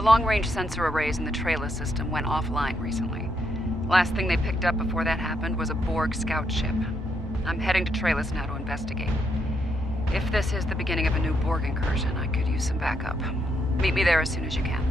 The long-range sensor arrays in the Trayla system went offline recently. Last thing they picked up before that happened was a Borg scout ship. I'm heading to Trayla now to investigate. If this is the beginning of a new Borg incursion, I could use some backup. Meet me there as soon as you can.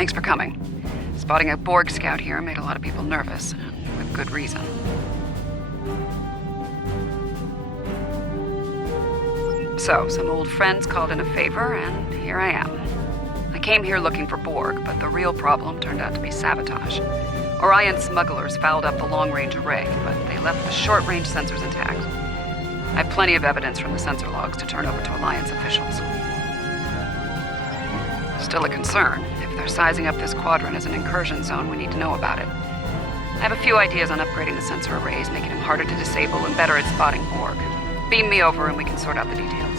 Thanks for coming. Spotting a Borg scout here made a lot of people nervous, and with good reason. So, some old friends called in a favor, and here I am. I came here looking for Borg, but the real problem turned out to be sabotage. Orion smugglers fouled up the long-range array, but they left the short-range sensors intact. I have plenty of evidence from the sensor logs to turn over to Alliance officials. Still a concern. If they're sizing up this quadrant as an incursion zone, we need to know about it. I have a few ideas on upgrading the sensor arrays, making them harder to disable and better at spotting Borg. Beam me over and we can sort out the details.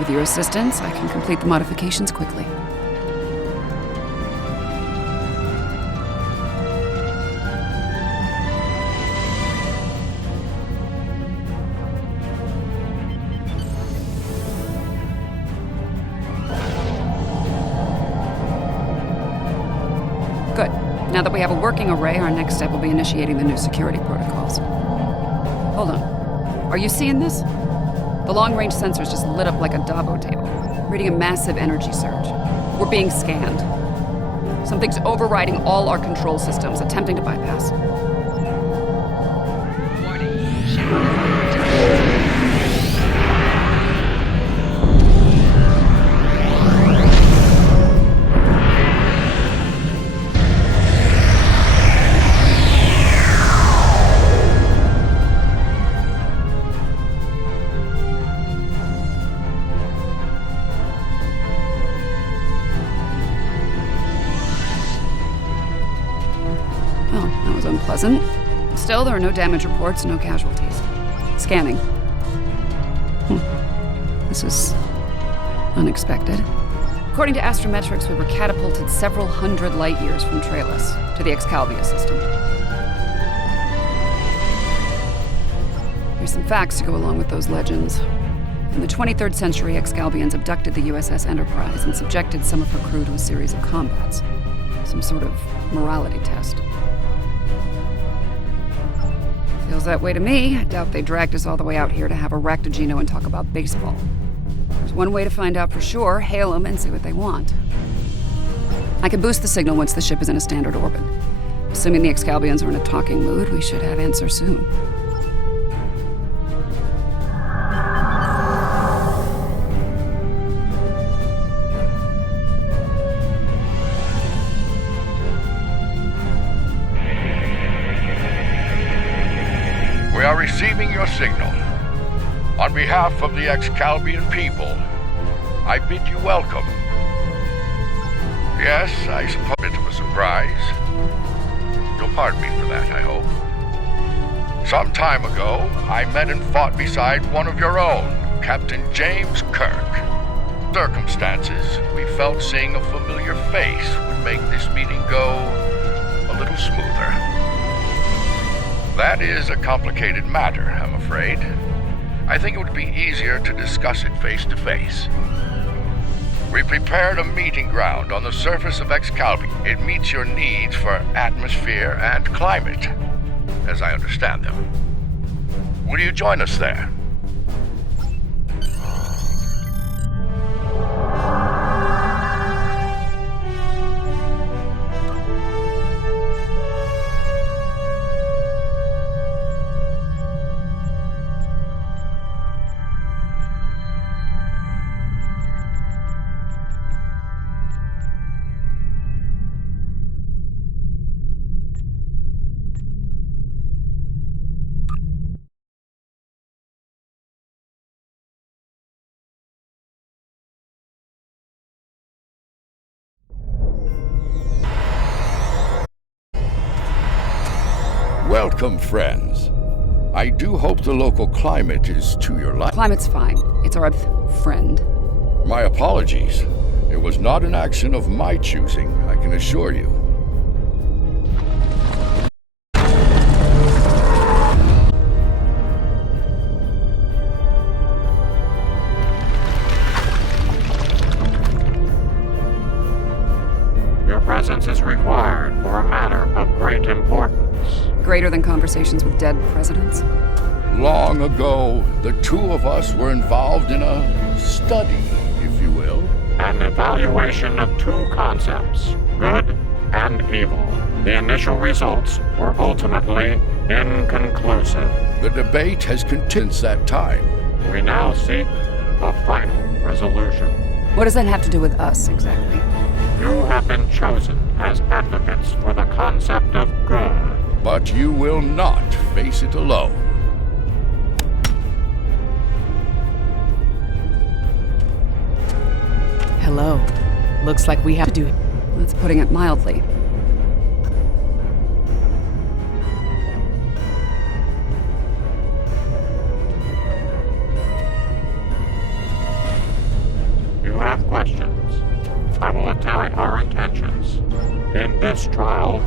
With your assistance, I can complete the modifications quickly. Good. Now that we have a working array, our next step will be initiating the new security protocols. Hold on. Are you seeing this? The long-range sensors just lit up like a Dabo table, reading a massive energy surge. We're being scanned. Something's overriding all our control systems, attempting to bypass. Unpleasant. Still, there are no damage reports, no casualties. Scanning. This is unexpected. According to Astrometrics, we were catapulted several hundred light years from Traelus to the Excalibia system. Here's some facts to go along with those legends. In the 23rd century, Excalbians abducted the USS Enterprise and subjected some of her crew to a series of combats. Some sort of morality test. Feels that way to me. I doubt they dragged us all the way out here to have a Raktajino and talk about baseball. There's one way to find out for sure. Hail them and see what they want. I can boost the signal once the ship is in a standard orbit. Assuming the Excalbians are in a talking mood, we should have answers soon. We are receiving your signal. On behalf of the Excalbian people, I bid you welcome. Yes, I suppose a bit of a surprise. You'll pardon me for that, I hope. Some time ago, I met and fought beside one of your own, Captain James Kirk. Circumstances, we felt seeing a familiar face would make this meeting go a little smoother. That is a complicated matter, I'm afraid. I think it would be easier to discuss it face to face. We prepared a meeting ground on the surface of Excalibur. It meets your needs for atmosphere and climate, as I understand them. Will you join us there? Welcome, friends. I do hope the local climate is to your liking. Climate's fine. It's our friend. My apologies. It was not an action of my choosing, I can assure you. Your presence is required for a matter of great importance. Greater than conversations with dead presidents? Long ago, the two of us were involved in a study, if you will. An evaluation of two concepts, good and evil. The initial results were ultimately inconclusive. The debate has continued since that time. We now seek a final resolution. What does that have to do with us, exactly? You have been chosen as advocates for the concept of good. But you will not face it alone. Hello. Looks like we have to do it. That's putting it mildly. In this trial,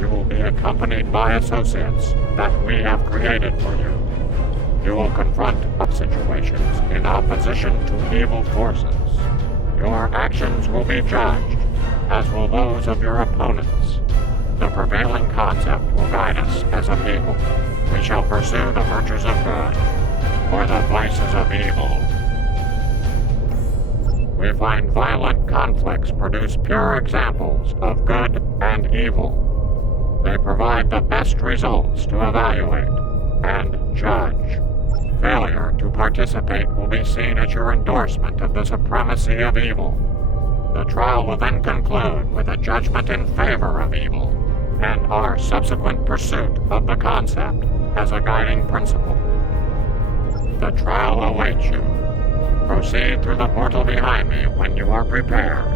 you will be accompanied by associates that we have created for you. You will confront situations in opposition to evil forces. Your actions will be judged, as will those of your opponents. The prevailing concept will guide us as a people. We shall pursue the virtues of good, or the vices of evil. We find violent conflicts produce pure examples of good and evil. They provide the best results to evaluate and judge. Failure to participate will be seen as your endorsement of the supremacy of evil. The trial will then conclude with a judgment in favor of evil, and our subsequent pursuit of the concept as a guiding principle. The trial awaits you. Proceed through the portal behind me when you are prepared.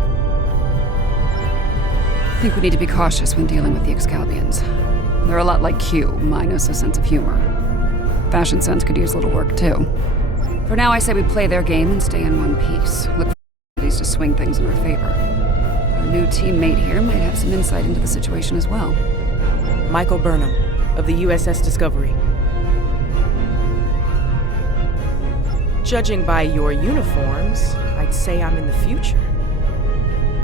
I think we need to be cautious when dealing with the Excaliburs. They're a lot like Q, minus a sense of humor. Fashion Sense could use a little work, too. For now, I say we play their game and stay in one piece. Look for opportunities to swing things in our favor. Our new teammate here might have some insight into the situation as well. Michael Burnham, of the USS Discovery. Judging by your uniforms, I'd say I'm in the future.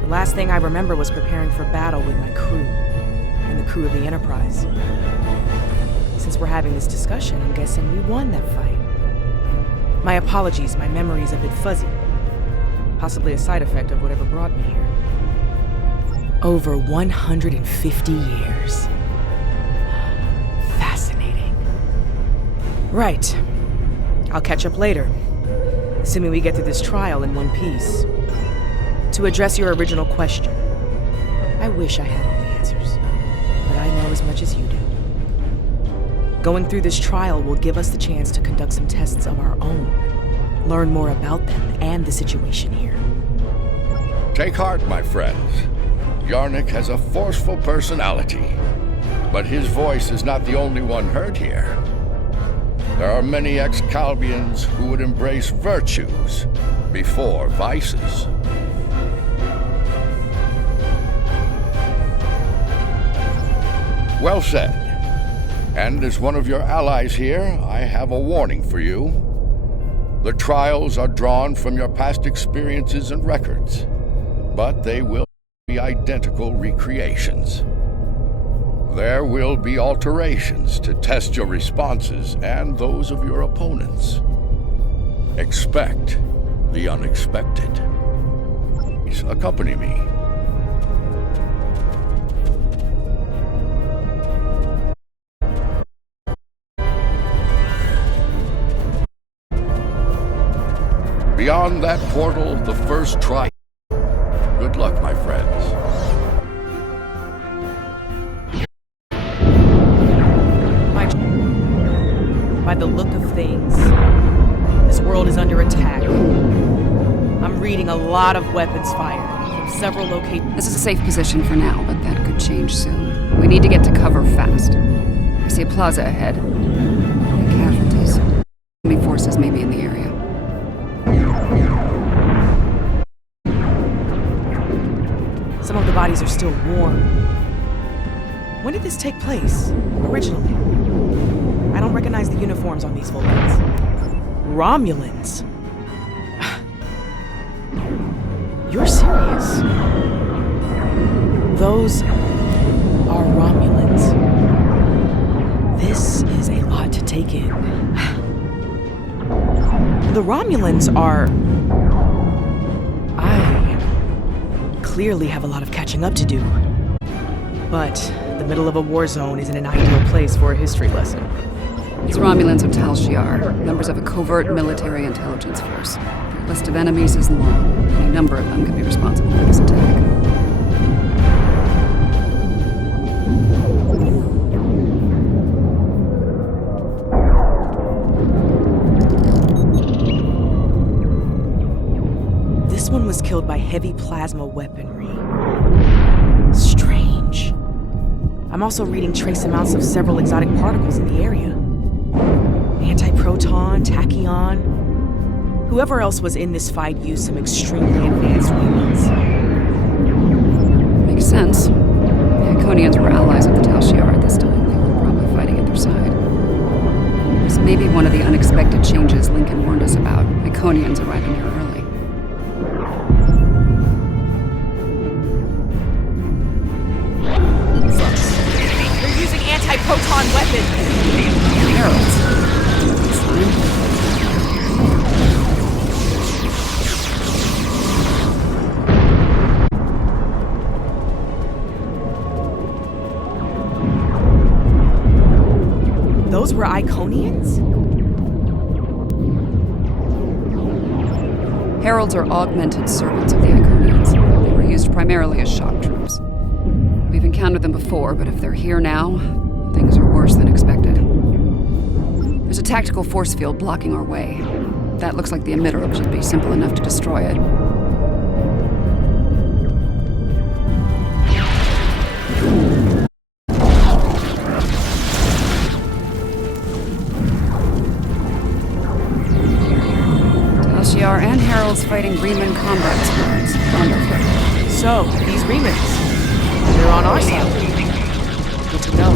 The last thing I remember was preparing for battle with my crew, and the crew of the Enterprise. Since we're having this discussion, I'm guessing we won that fight. My apologies, my memory's a bit fuzzy. Possibly a side effect of whatever brought me here. Over 150 years. Fascinating. Right. I'll catch up later, assuming we get through this trial in one piece. To address your original question, I wish I had all the answers, but I know as much as you do. Going through this trial will give us the chance to conduct some tests of our own, learn more about them and the situation here. Take heart, my friends. Yarnik has a forceful personality, but his voice is not the only one heard here. There are many Excalbians who would embrace virtues before vices. Well said. And as one of your allies here, I have a warning for you. The trials are drawn from your past experiences and records, but they will be identical recreations. There will be alterations to test your responses and those of your opponents. Expect the unexpected. Please accompany me. Beyond that portal, the first trial. Good luck, my friends. By the look of things, this world is under attack. I'm reading a lot of weapons fired from several locations. This is a safe position for now, but that could change soon. We need to get to cover fast. I see a plaza ahead. Any casualties? Enemy forces may be in the area. Some of the bodies are still warm. When did this take place, originally? I don't recognize the uniforms on these Vulcans. Romulans? You're serious? Those are Romulans. This is a lot to take in. The Romulans are... I clearly have a lot of catching up to do. But the middle of a war zone isn't an ideal place for a history lesson. These Romulans are Tal Shiar, members of a covert military intelligence force. Their list of enemies is long. Any number of them could be responsible for this attack. This one was killed by heavy plasma weaponry. Strange. I'm also reading trace amounts of several exotic particles in the area. Antiproton, tachyon. Whoever else was in this fight used some extremely advanced weapons. Makes sense. The Iconians were allies of the Tal Shiar at this time. They were probably fighting at their side. This may be one of the unexpected changes Lincoln warned us about. Iconians arriving here early. They're using anti-proton weapons! Heralds. That's a sign. Those were Iconians? Heralds are augmented servants of the Iconians. They were used primarily as shock troops. We've encountered them before, but if they're here now, things are worse than expected. There's a tactical force field blocking our way. That looks like the emitter should be simple enough to destroy it. Tal Shiar and Heralds fighting Reman combat squads. Wonderful. So, these Remans, they're on our side. Good to know.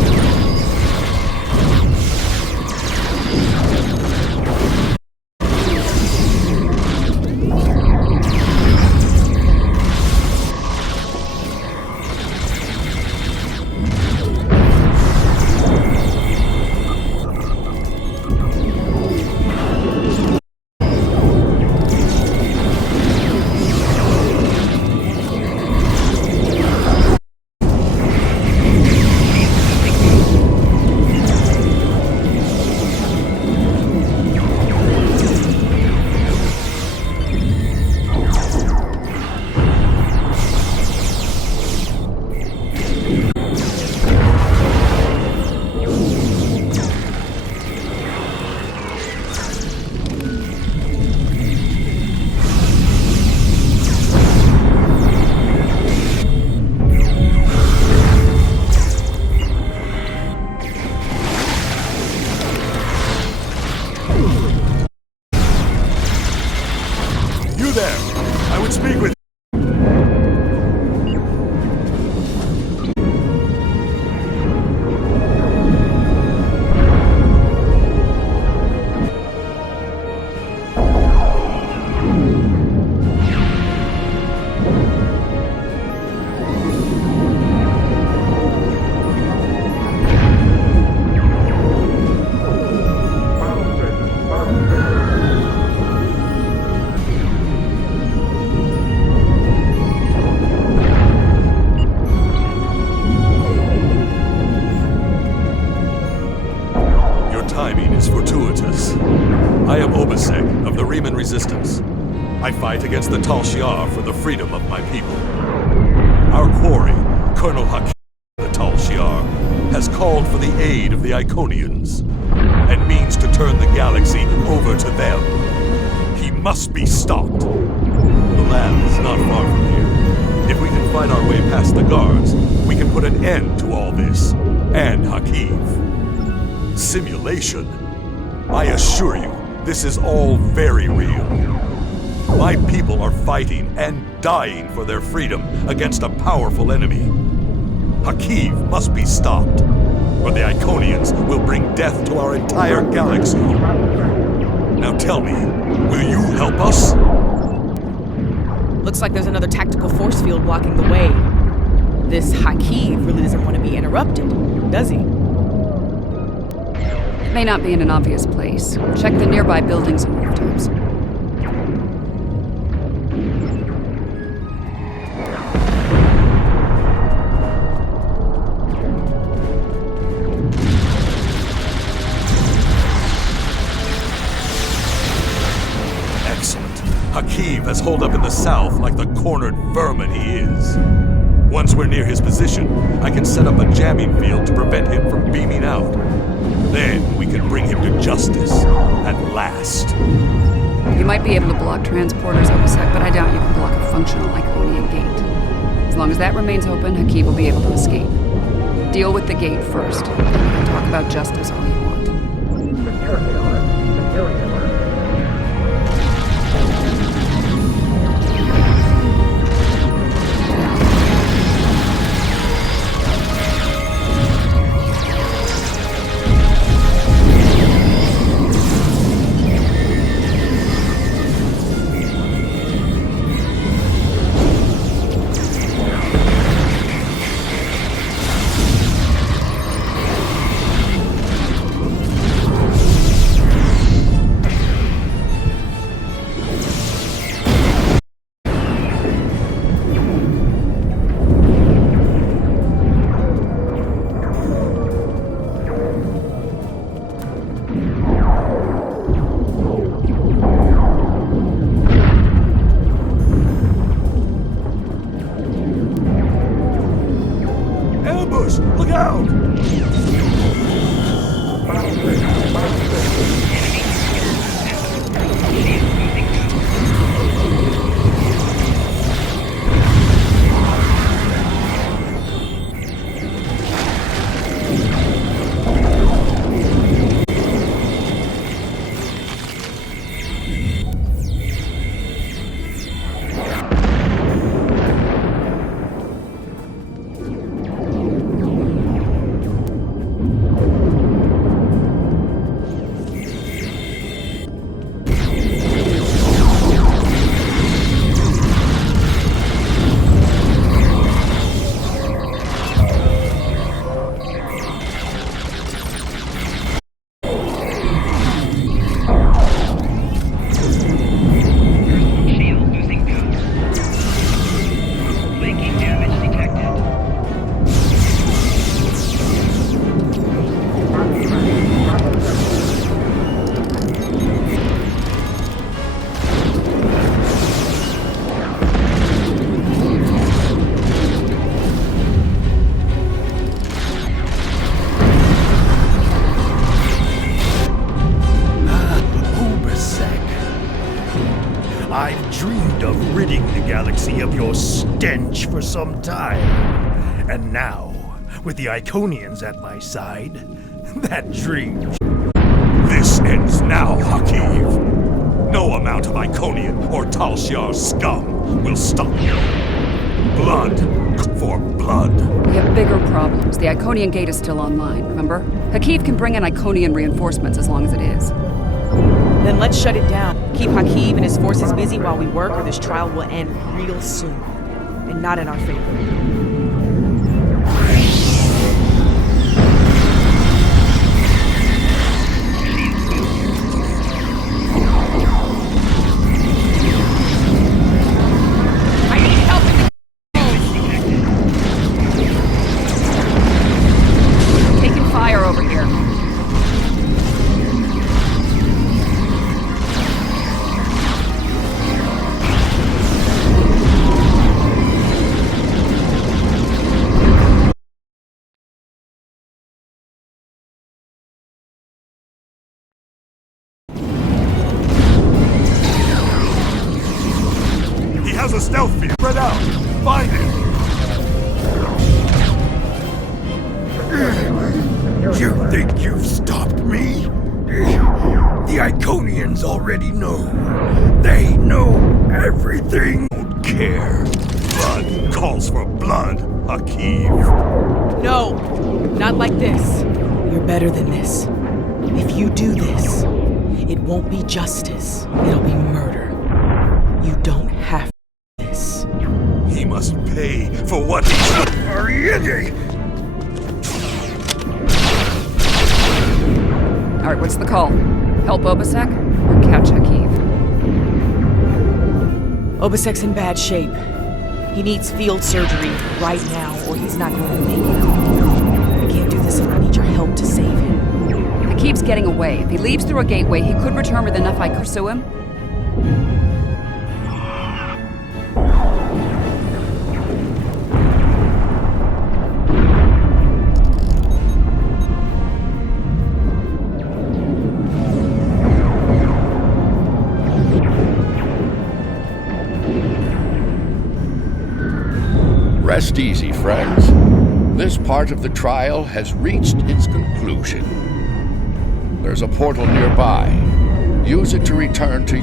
Resistance. I fight against the Tal Shiar for the freedom of my people. Our quarry, Colonel Hakim, the Tal Shiar, has called for the aid of the Iconians and means to turn the galaxy over to them. He must be stopped. The lab is not far from here. If we can find our way past the guards, we can put an end to all this, and Hakim. Simulation? I assure you, this is all very real. My people are fighting and dying for their freedom against a powerful enemy. Hakim must be stopped, or the Iconians will bring death to our entire galaxy. Now tell me, will you help us? Looks like there's another tactical force field blocking the way. This Hakim really doesn't want to be interrupted, does he? It may not be in an obvious place. Check the nearby buildings and rooftops. Excellent. Hakim has holed up in the south like the cornered vermin he is. Once we're near his position, I can set up a jamming field to prevent him from beaming out. Then we can bring him to justice, at last. You might be able to block transporters, Obisek, but I doubt you can block a functional Iconian gate. As long as that remains open, Hakim will be able to escape. Deal with the gate first. Then we can talk about justice all you want. Look out! I've dreamed of ridding the galaxy of your stench for some time. And now, with the Iconians at my side, that dream... This ends now, Hakiv. No amount of Iconian or Tal Shiar scum will stop you. Blood for blood. We have bigger problems. The Iconian gate is still online, remember? Hakiv can bring in Iconian reinforcements as long as it is. Then let's shut it down. Keep Hakiv and his forces busy while we work, or this trial will end real soon. And not in our favor. Has a stealth field. Spread out. Find it. You think you've stopped me? The Iconians already know. They know everything. Don't care. Blood calls for blood, Hakiv. No, not like this. You're better than this. If you do this, it won't be justice. It'll be murder. You don't have this. He must pay for what he's done. Alright, what's the call? Help Obasek or catch Hakiv? Obasek's in bad shape. He needs field surgery right now, or he's not going to make it. I can't do this and I need your help to save him. Hakiv's getting away. If he leaves through a gateway, he could return with enough I pursue him. Rest easy, friends. This part of the trial has reached its conclusion. There's a portal nearby. Use it to return to...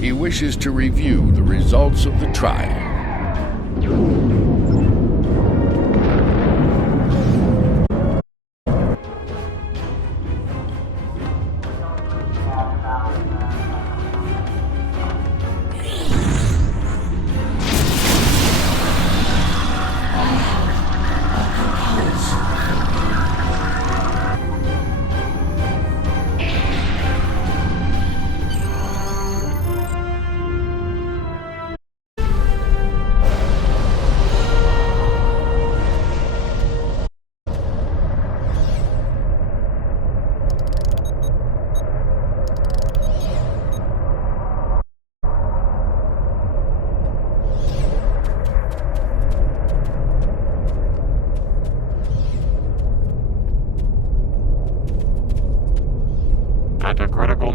He wishes to review the results of the trial.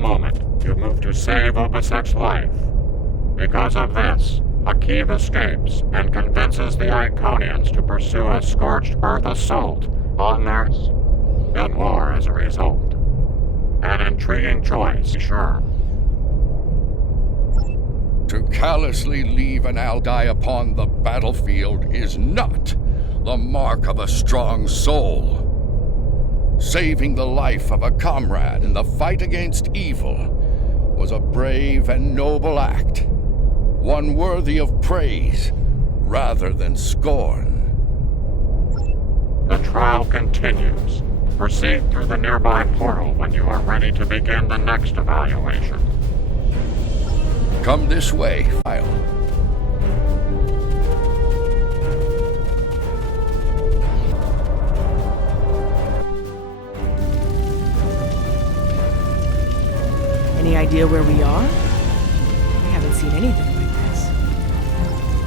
moment, you move to save Obasek's life. Because of this, Akiv escapes and convinces the Iconians to pursue a scorched earth assault on Earth, and war as a result. An intriguing choice, sure. To callously leave an ally upon the battlefield is not the mark of a strong soul. Saving the life of a comrade in the fight against evil was a brave and noble act, one worthy of praise rather than scorn. The trial continues. Proceed through the nearby portal when you are ready to begin the next evaluation. Come this way, File. Any idea where we are? I haven't seen anything like this.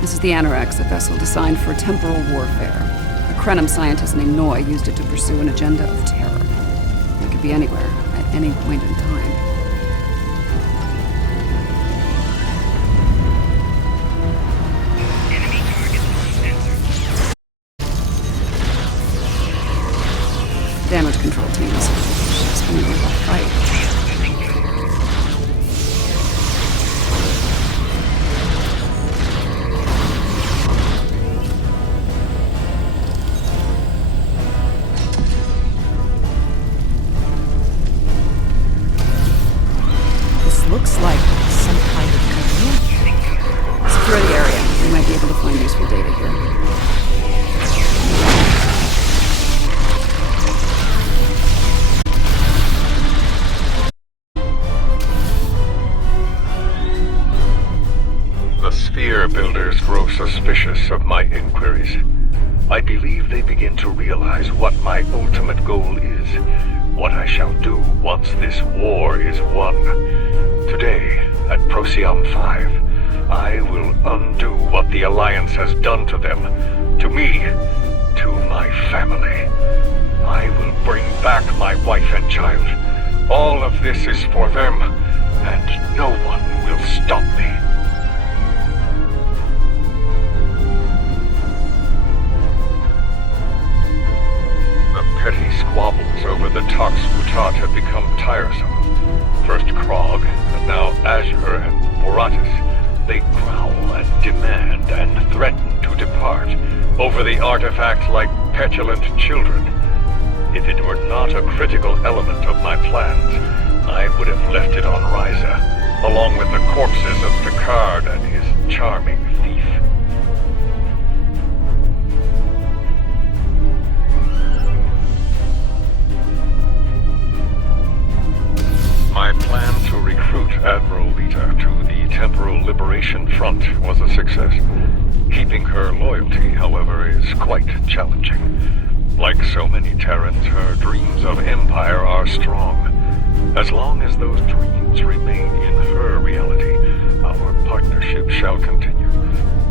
This is the Anorax, a vessel designed for temporal warfare. A Krenim scientist named Noi used it to pursue an agenda of terror. We could be anywhere, at any point in time. Damage control teams. It's gonna be a fight. This looks like some kind of command. Secure the area. We might be able to find useful data here. The Sphere Builders grow suspicious of my inquiries. I believe they begin to realize what my ultimate goal is, what I shall do once this war is won. Today, at Procyon 5, I will undo what the Alliance has done to them, to me, to my family. I will bring back my wife and child. All of this is for them, and no one will stop me. Petty squabbles over the Tox Mutat have become tiresome. First Krog, and now Azure and Boratis. They growl and demand and threaten to depart over the artifact like petulant children. If it were not a critical element of my plans, I would have left it on Ryza, along with the corpses of Picard and his charming thief. My plan to recruit Admiral Lita to the Temporal Liberation Front was a success. Keeping her loyalty, however, is quite challenging. Like so many Terrans, her dreams of empire are strong. As long as those dreams remain in her reality, our partnership shall continue.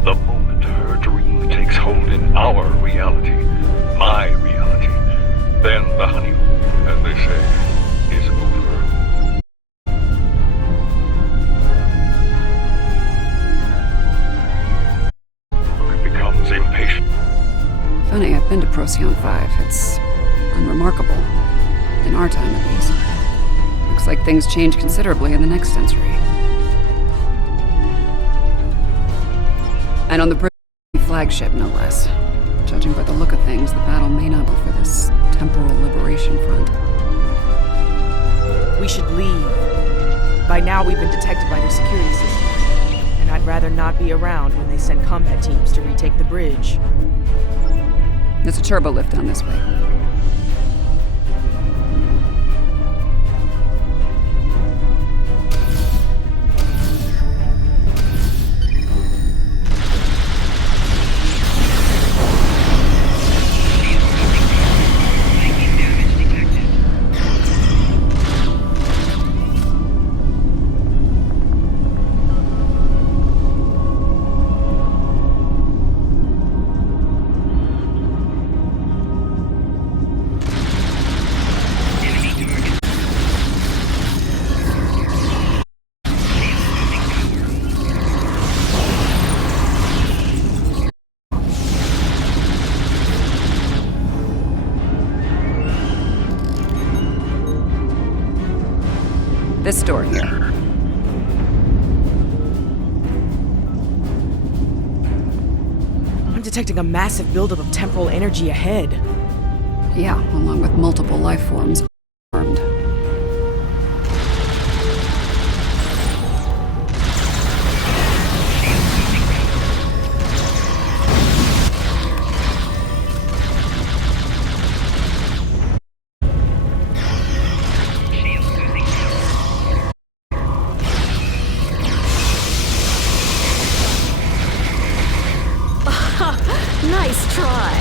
The moment her dream takes hold in our reality, my reality, then the honeymoon, as they say, is over. Impatient. Funny, I've been to Procyon 5. It's unremarkable. In our time, at least. Looks like things change considerably in the next century. And on the British flagship, no less. Judging by the look of things, the battle may not be for this Temporal Liberation Front. We should leave. By now, we've been detected by their security systems. And I'd rather not be around when they send combat teams to retake the bridge. There's a turbo lift down this way. This door here. I'm detecting a massive buildup of temporal energy ahead. Yeah, along with multiple life forms armed. Nice try.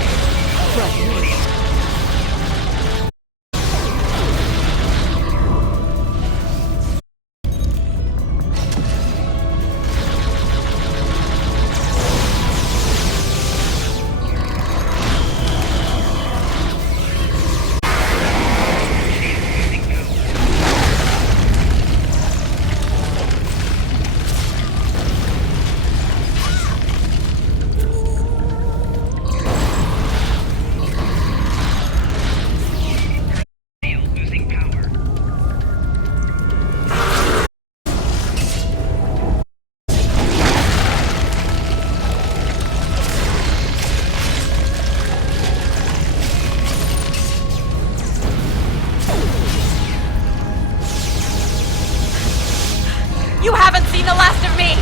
You haven't seen the last of me!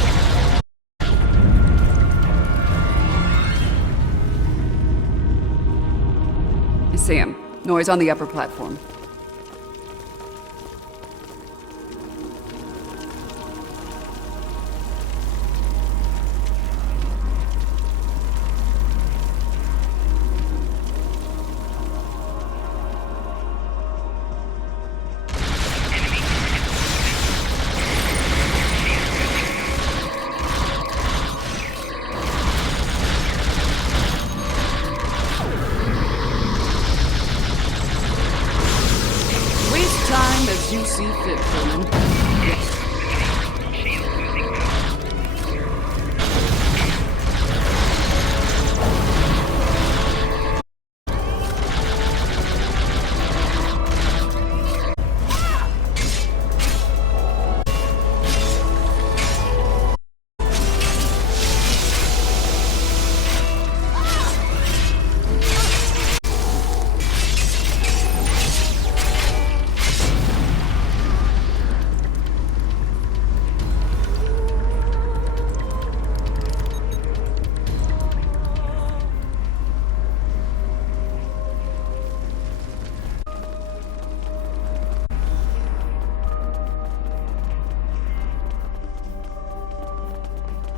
I see him. Noise on the upper platform. Time as you see fit, Coleman.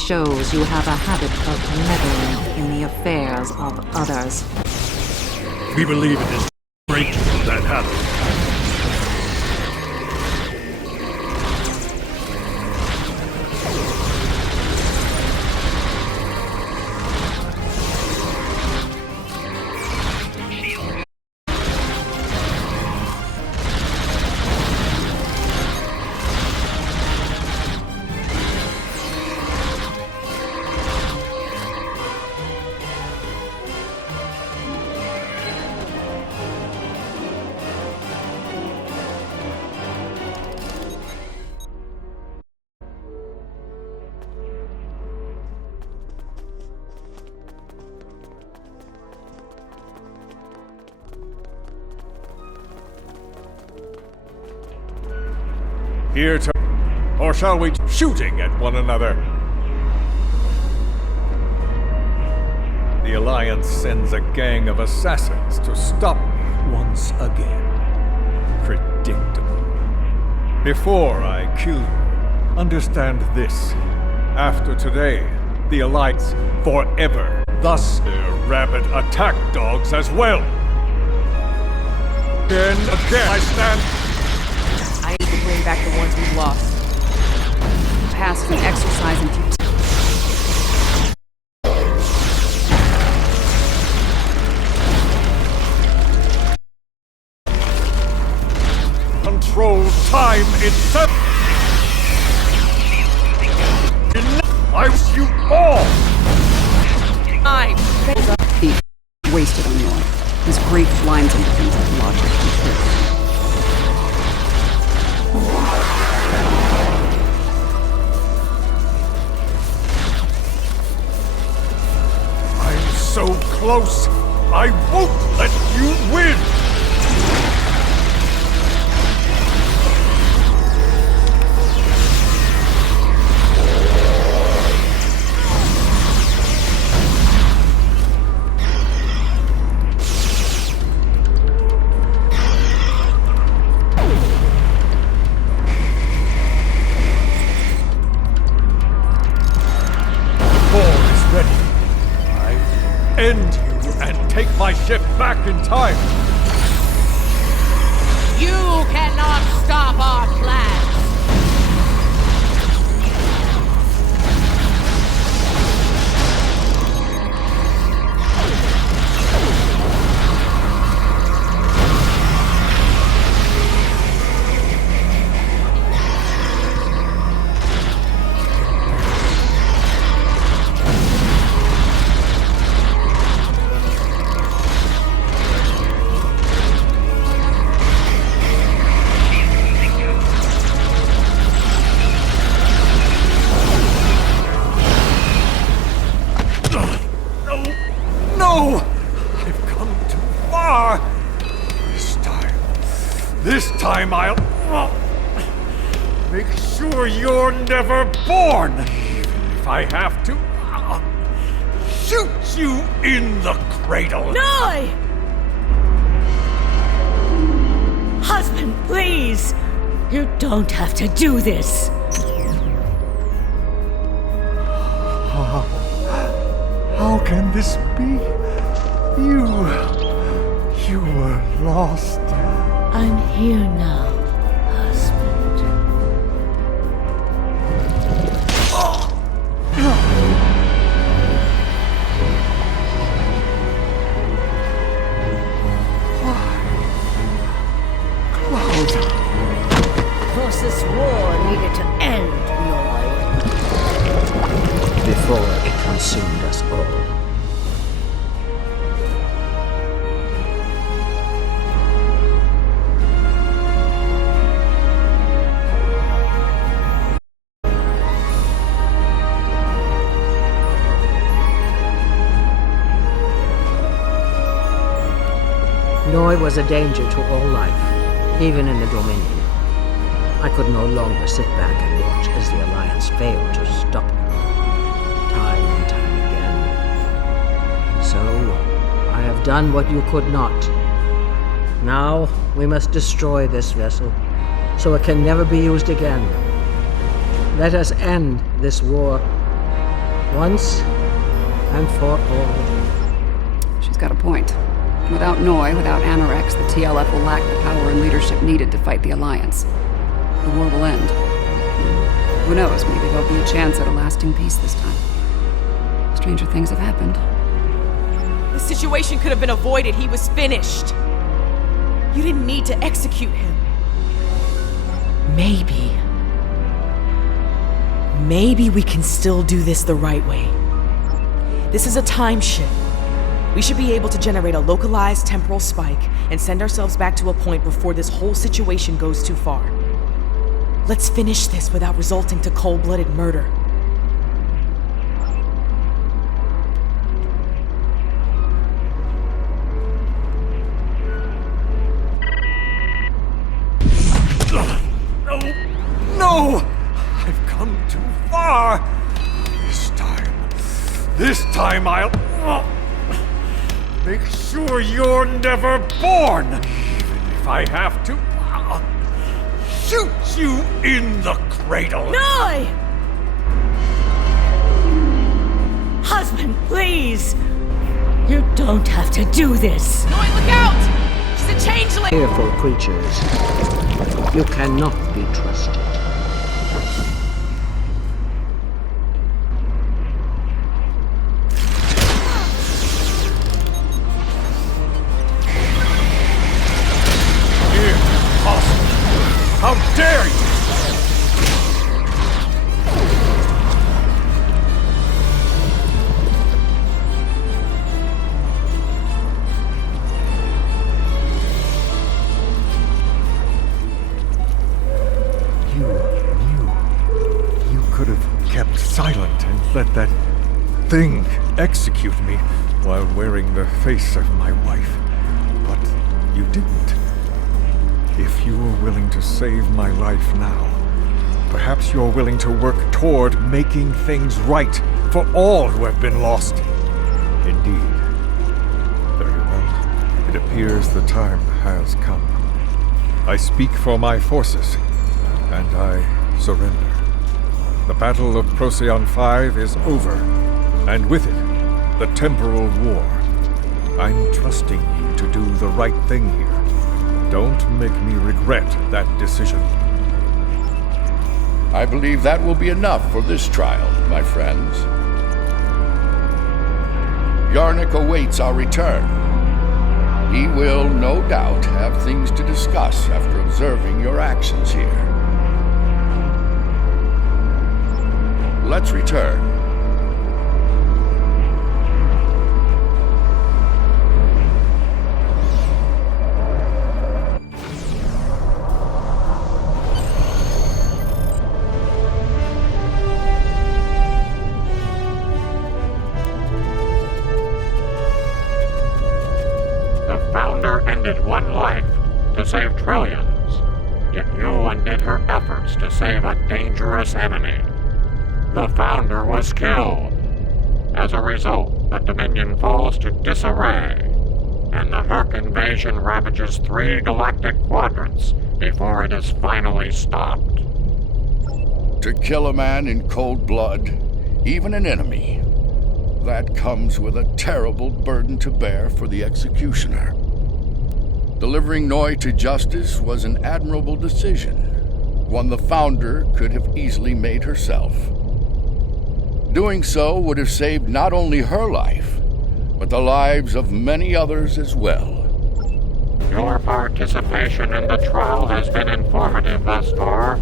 Shows you have a habit of meddling in the affairs of others. We believe it is break that habit. Here to... Or shall we... Shooting at one another. The Alliance sends a gang of assassins to stop me once again. Predictable. Before I kill you, understand this. After today, the Alliance forever. Thus, their rabid attack dogs as well. Again, I stand... I need to bring back the ones we've lost. Past an exercise in futility. Control time itself. I wish you all. He wasted on Noir. His grief blinds him to things like logic and truth. close, I won't let you win! End you and take my ship back in time! You cannot stop our plans! No! I've come too far! This time I'll make sure you're never born! Even if I have to shoot you in the cradle! Noi! Husband, please! You don't have to do this! How can this be? You were lost. I'm here now, husband. Cloud. Because this war needed to end, Noi. Before it consumed us all. Noi was a danger to all life, even in the Dominion. I could no longer sit back and watch as the Alliance failed to stop him, time and time again. So, I have done what you could not. Now, we must destroy this vessel, so it can never be used again. Let us end this war, once and for all. She's got a point. Without Noi, without Anorex, the TLF will lack the power and leadership needed to fight the Alliance. The war will end. Who knows, maybe there'll be a chance at a lasting peace this time. Stranger things have happened. The situation could have been avoided. He was finished. You didn't need to execute him. Maybe we can still do this the right way. This is a time shift. We should be able to generate a localized temporal spike and send ourselves back to a point before this whole situation goes too far. Let's finish this without resulting to cold-blooded murder. No! I've come too far! This time I'll make sure you're never born! Even if I have to shoot you in the cradle! Noi! Husband, please! You don't have to do this! Noi, look out! She's a changeling! Fearful creatures. You cannot be trusted. How dare you! You could have kept silent and let that thing execute me. while wearing the face of my wife, but you didn't. If you were willing to save my life now, perhaps you're willing to work toward making things right for all who have been lost. Indeed. Very well. It appears the time has come. I speak for my forces, and I surrender. The Battle of Procyon 5 is over, and with it, the Temporal War. I'm trusting you to do the right thing here. Don't make me regret that decision. I believe that will be enough for this trial, my friends. Yarnik awaits our return. He will, no doubt, have things to discuss after observing your actions here. Let's return. The Founder ended one life to save trillions, yet you undid her efforts to save a dangerous enemy. The Founder was killed. As a result, the Dominion falls to disarray, and the Herc invasion ravages 3 galactic quadrants before it is finally stopped. To kill a man in cold blood, even an enemy, that comes with a terrible burden to bear for the executioner. Delivering Noi to justice was an admirable decision, one the Founder could have easily made herself. Doing so would have saved not only her life, but the lives of many others as well. Your participation in the trial has been informative thus far,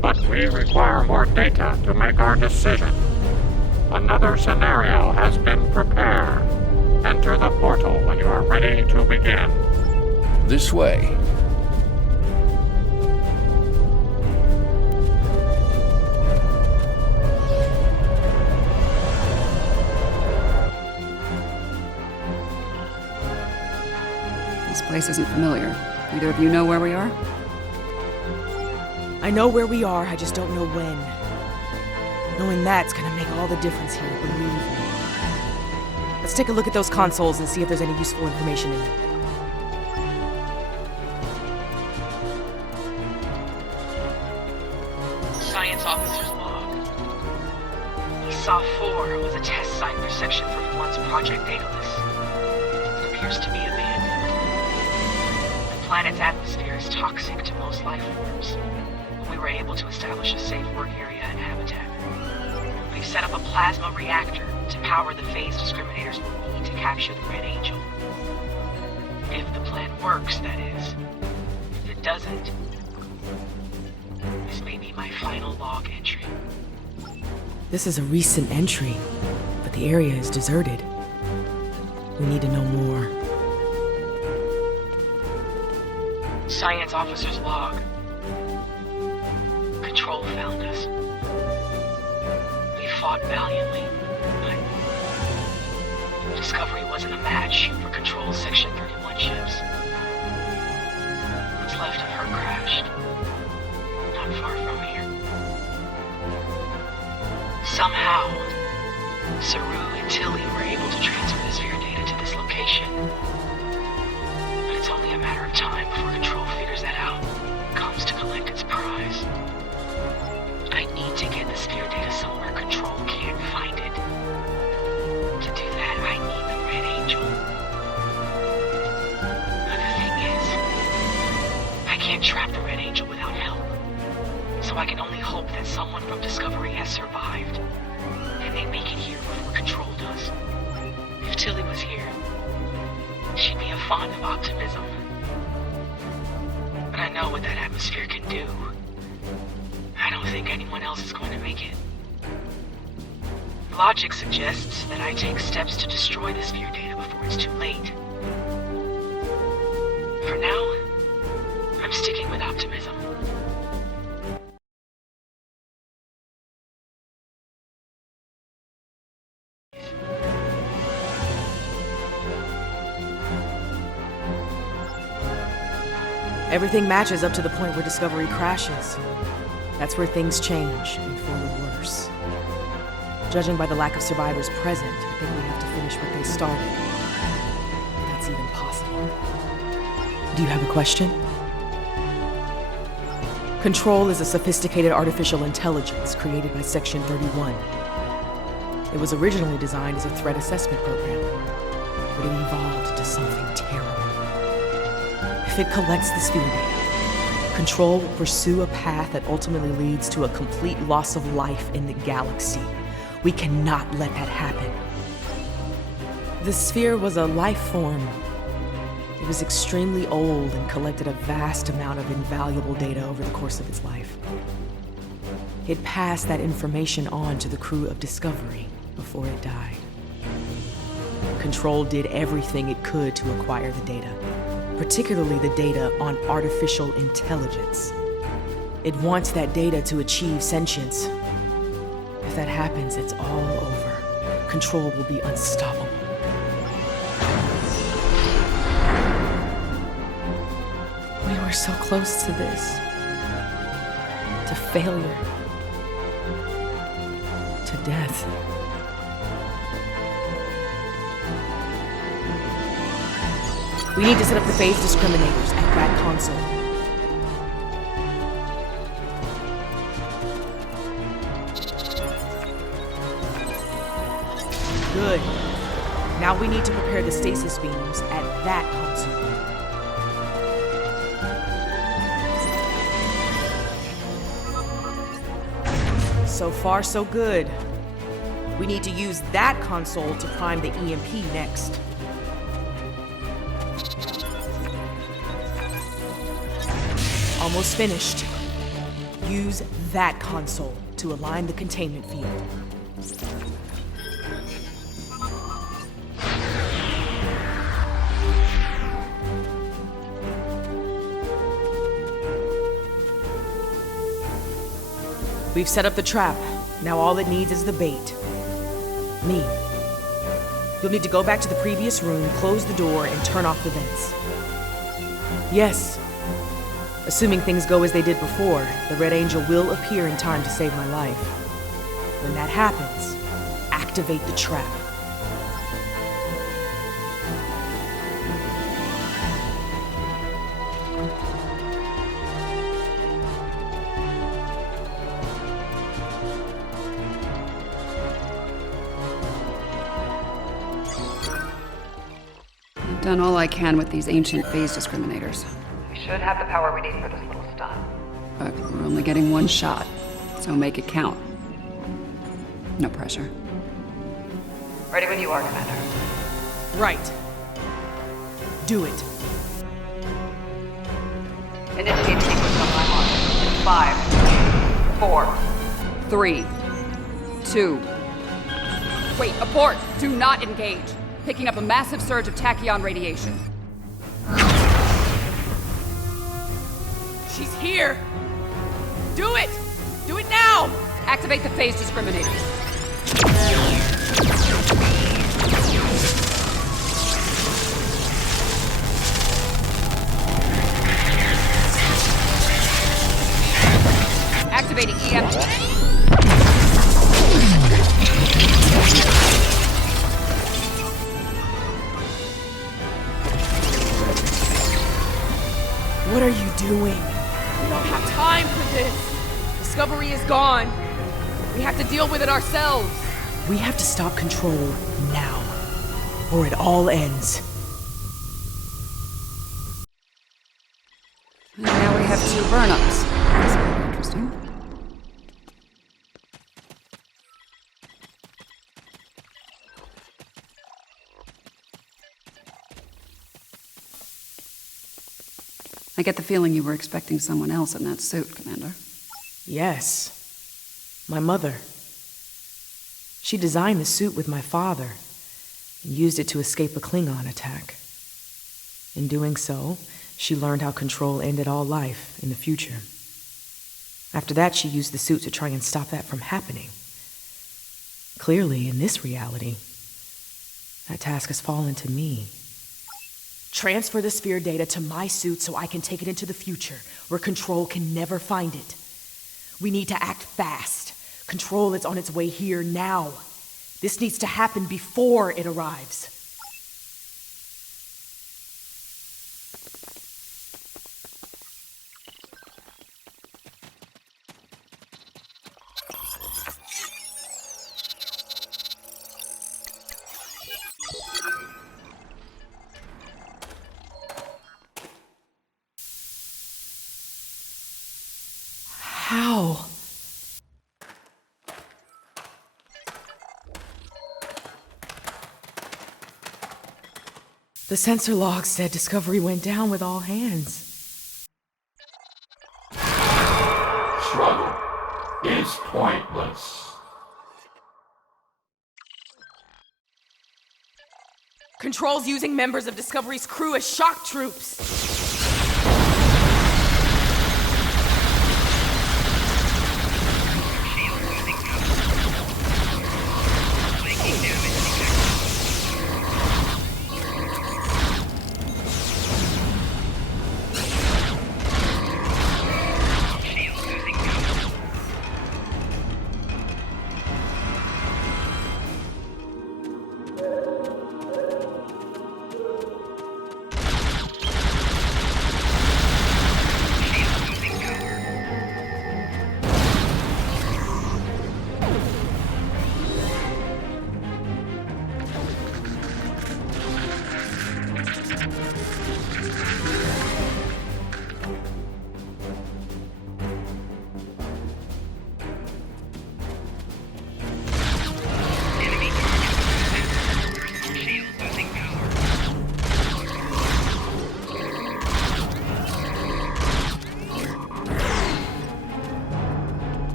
but we require more data to make our decision. Another scenario has been prepared. Enter the portal when you are ready to begin. This way. This place isn't familiar. Either of you know where we are? I know where we are, I just don't know when. Knowing that's gonna make all the difference here, believe me. Let's take a look at those consoles and see if there's any useful information in them. Science officer's log. ESA 4 was a test site for Section 31's Project Daedalus. It appears to be abandoned. The planet's atmosphere is toxic to most life forms. We were able to establish a safe work area and habitat. We've set up a plasma reactor to power the phase discriminators will need to capture the Red Angel. If the plan works, that is. If it doesn't, this may be my final log entry. This is a recent entry, but the area is deserted. We need to know more. Science officer's log. Control found us. We fought valiantly, but Discovery wasn't a match for Control's Section 31 ships. What's left of her crashed, not far from here. Somehow, Saru and Tilly were able to transfer the sphere data to this location. But it's only a matter of time before Control figures that out and comes to collect its prize. I need to get the sphere data somewhere Control can't find it. To do that, I need the Red Angel. But the thing is, I can't trap the Red Angel without help. So I can only hope that someone from Discovery has survived, and they make it here before Control does. If Tilly was here, she'd be a font of optimism. But I know what that atmosphere can do. I don't think anyone else is going to make it. Logic suggests that I take steps to destroy the sphere data before it's too late. For now, I'm sticking with optimism. Everything matches up to the point where Discovery crashes. That's where things change, and for the worse. Judging by the lack of survivors present, I think we have to finish what they started. If that's even possible. Do you have a question? Control is a sophisticated artificial intelligence created by Section 31. It was originally designed as a threat assessment program, but it evolved into something terrible. If it collects the sphere data, Control will pursue a path that ultimately leads to a complete loss of life in the galaxy. We cannot let that happen. The sphere was a life form. It was extremely old and collected a vast amount of invaluable data over the course of its life. It passed that information on to the crew of Discovery before it died. Control did everything it could to acquire the data, particularly the data on artificial intelligence. It wants that data to achieve sentience. If that happens, it's all over. Control will be unstoppable. We were so close to this. To failure. To death. We need to set up the phase discriminators at that console. Good. Now we need to prepare the stasis beams at that console. So far, so good. We need to use that console to prime the EMP next. Almost finished. Use that console to align the containment field. We've set up the trap. Now all it needs is the bait. Me. You'll need to go back to the previous room, close the door, and turn off the vents. Yes. Assuming things go as they did before, the Red Angel will appear in time to save my life. When that happens, activate the trap. I've done all I can with these ancient phase discriminators. We should have the power we need for this little stunt. But we're only getting one shot, so make it count. No pressure. Ready when you are, Commander. Right. Do it. Initiate sequence on my mark. 5, 4, 3, 2. Wait, abort! Do not engage. Picking up a massive surge of tachyon radiation. She's here! Do it! Do it now! Activate the phase discriminators. Activating EMP. What are you doing? We don't have time for this. Discovery is gone. We have to deal with it ourselves. We have to stop Control now, or it all ends. And now we have 2 burn-ups. That's very interesting. I get the feeling you were expecting someone else in that suit, Commander. Yes. My mother. She designed the suit with my father and used it to escape a Klingon attack. In doing so, she learned how Control ended all life in the future. After that, she used the suit to try and stop that from happening. Clearly, in this reality, that task has fallen to me. Transfer the sphere data to my suit so I can take it into the future, where Control can never find it. We need to act fast. Control is on its way here now. This needs to happen before it arrives. How? The sensor log said Discovery went down with all hands. Struggle is pointless. Control's using members of Discovery's crew as shock troops.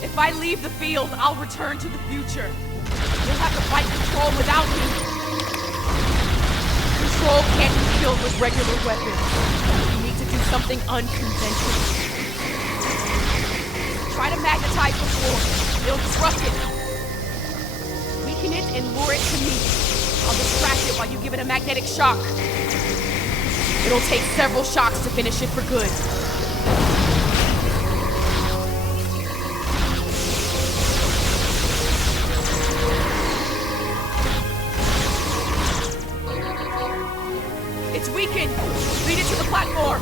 If I leave the field, I'll return to the future. You'll have to fight Control without me. Control can't be killed with regular weapons. You need to do something unconventional. Try to magnetize the floor. It'll disrupt it. Weaken it and lure it to me. I'll distract it while you give it a magnetic shock. It'll take several shocks to finish it for good. It's weakened. Lead it to the platform.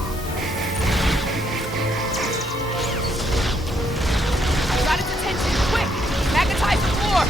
I got its attention. Quick! Magnetize the floor.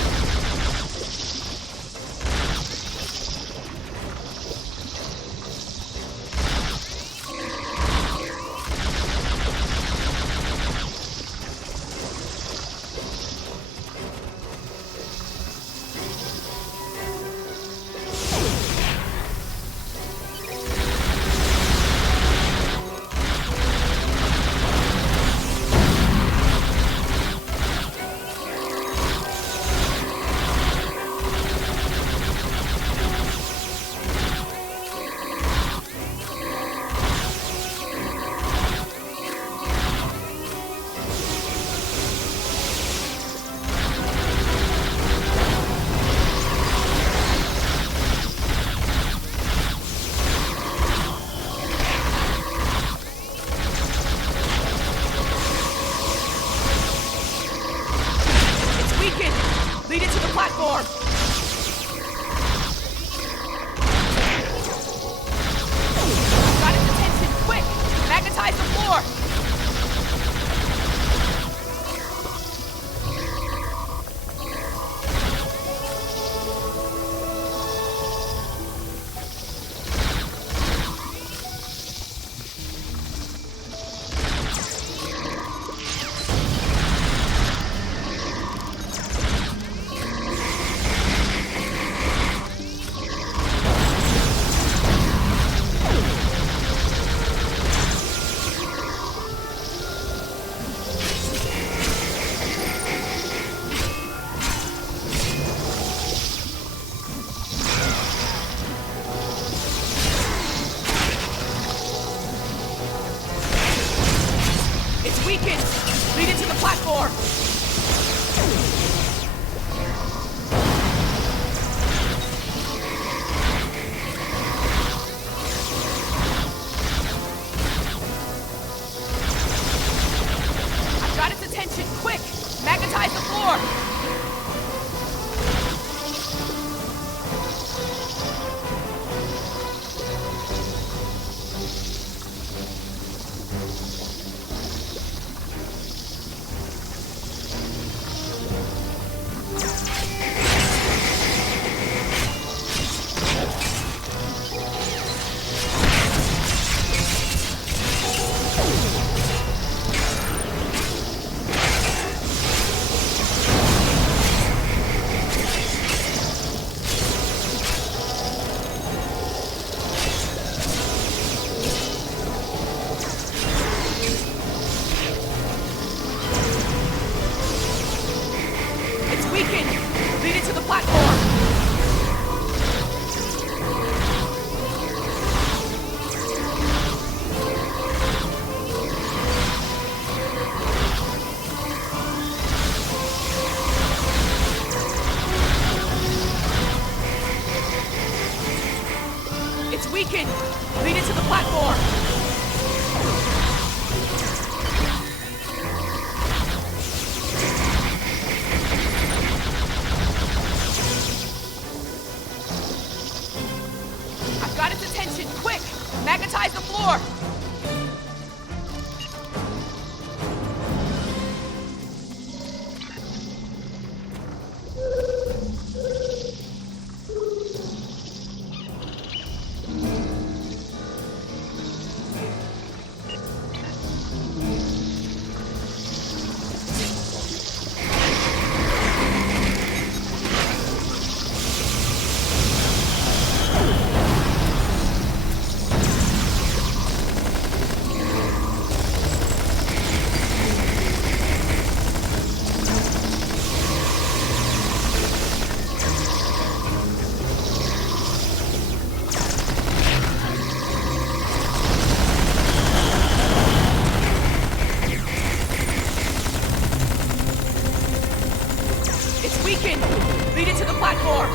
Lead it to the platform! Got its attention! Quick! Magnetize the floor! weakened! Lead it to the platform! I've got its attention! Quick! Magnetize the floor! It's weakened! Lead it to the platform! I've got its attention! Quick! Magnetize the floor! Weakened! Lead it to the platform!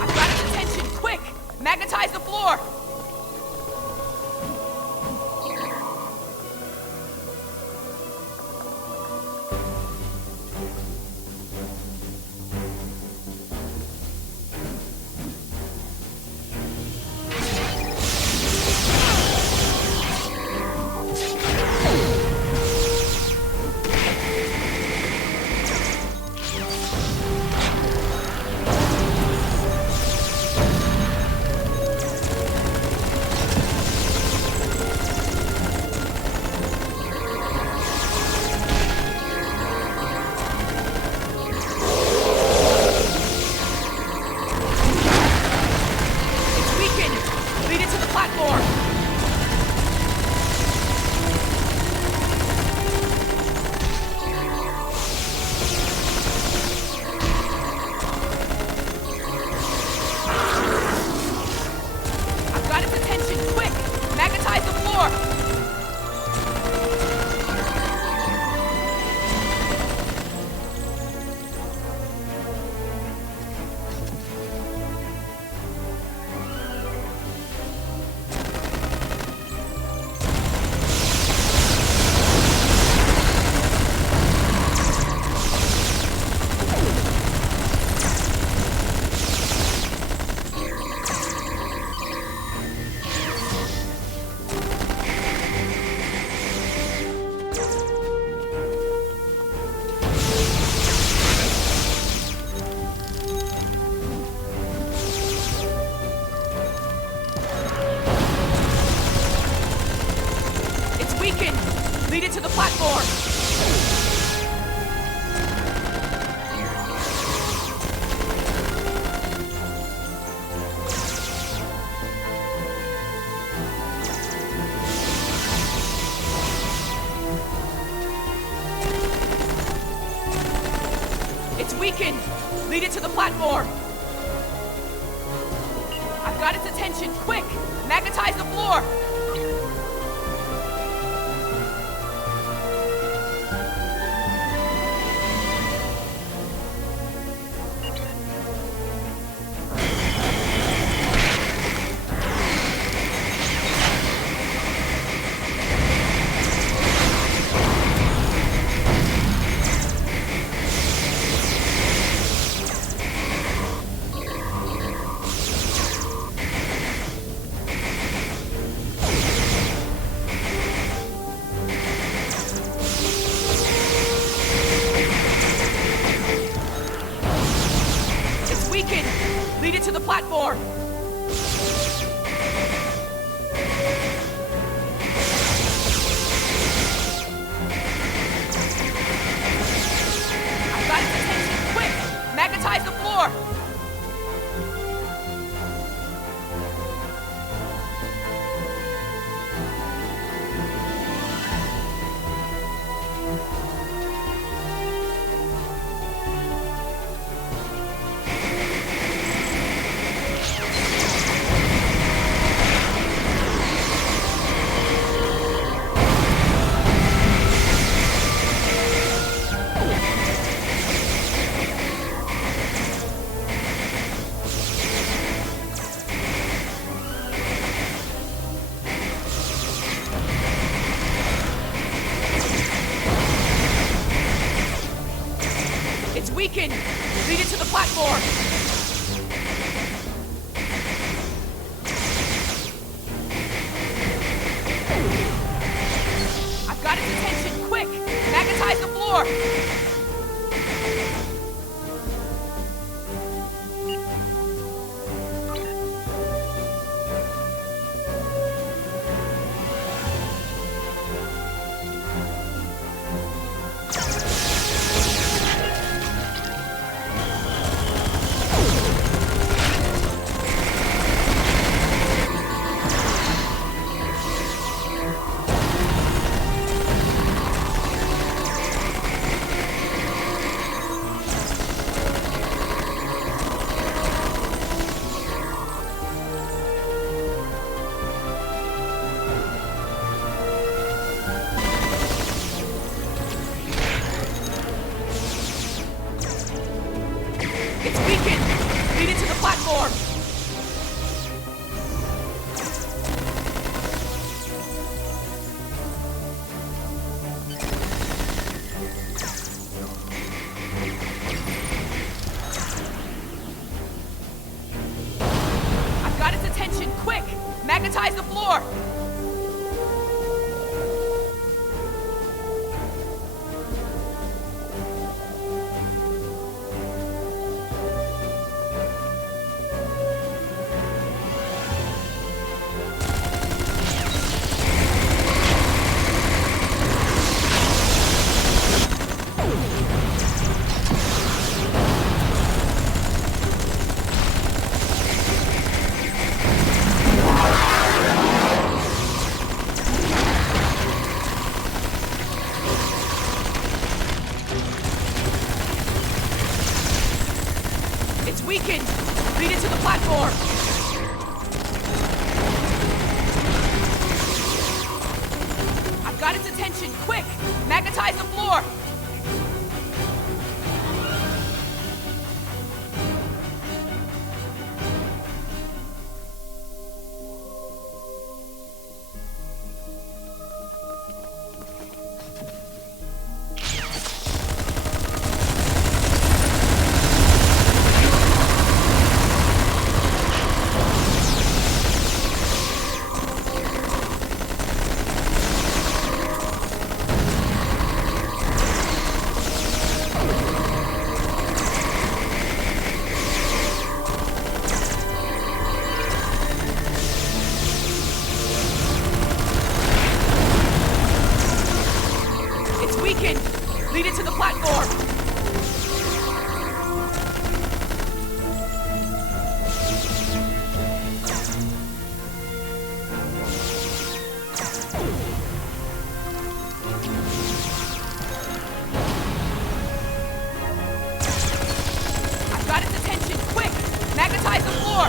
I've got its attention! Quick! Magnetize the floor! Lead it to the platform! I've got its attention, quick! Magnetize the floor! Lead it to the platform! I've got its attention, quick! Magnetize the floor! It's weakened! Lead it to the platform! I've got its attention, quick! Magnetize the floor! It's weakened! Lead it to the platform! I've got its attention, quick! Magnetize the floor! It's weakened! Lead it to the platform! I've got its attention, quick! Magnetize the floor! Magnetize the floor!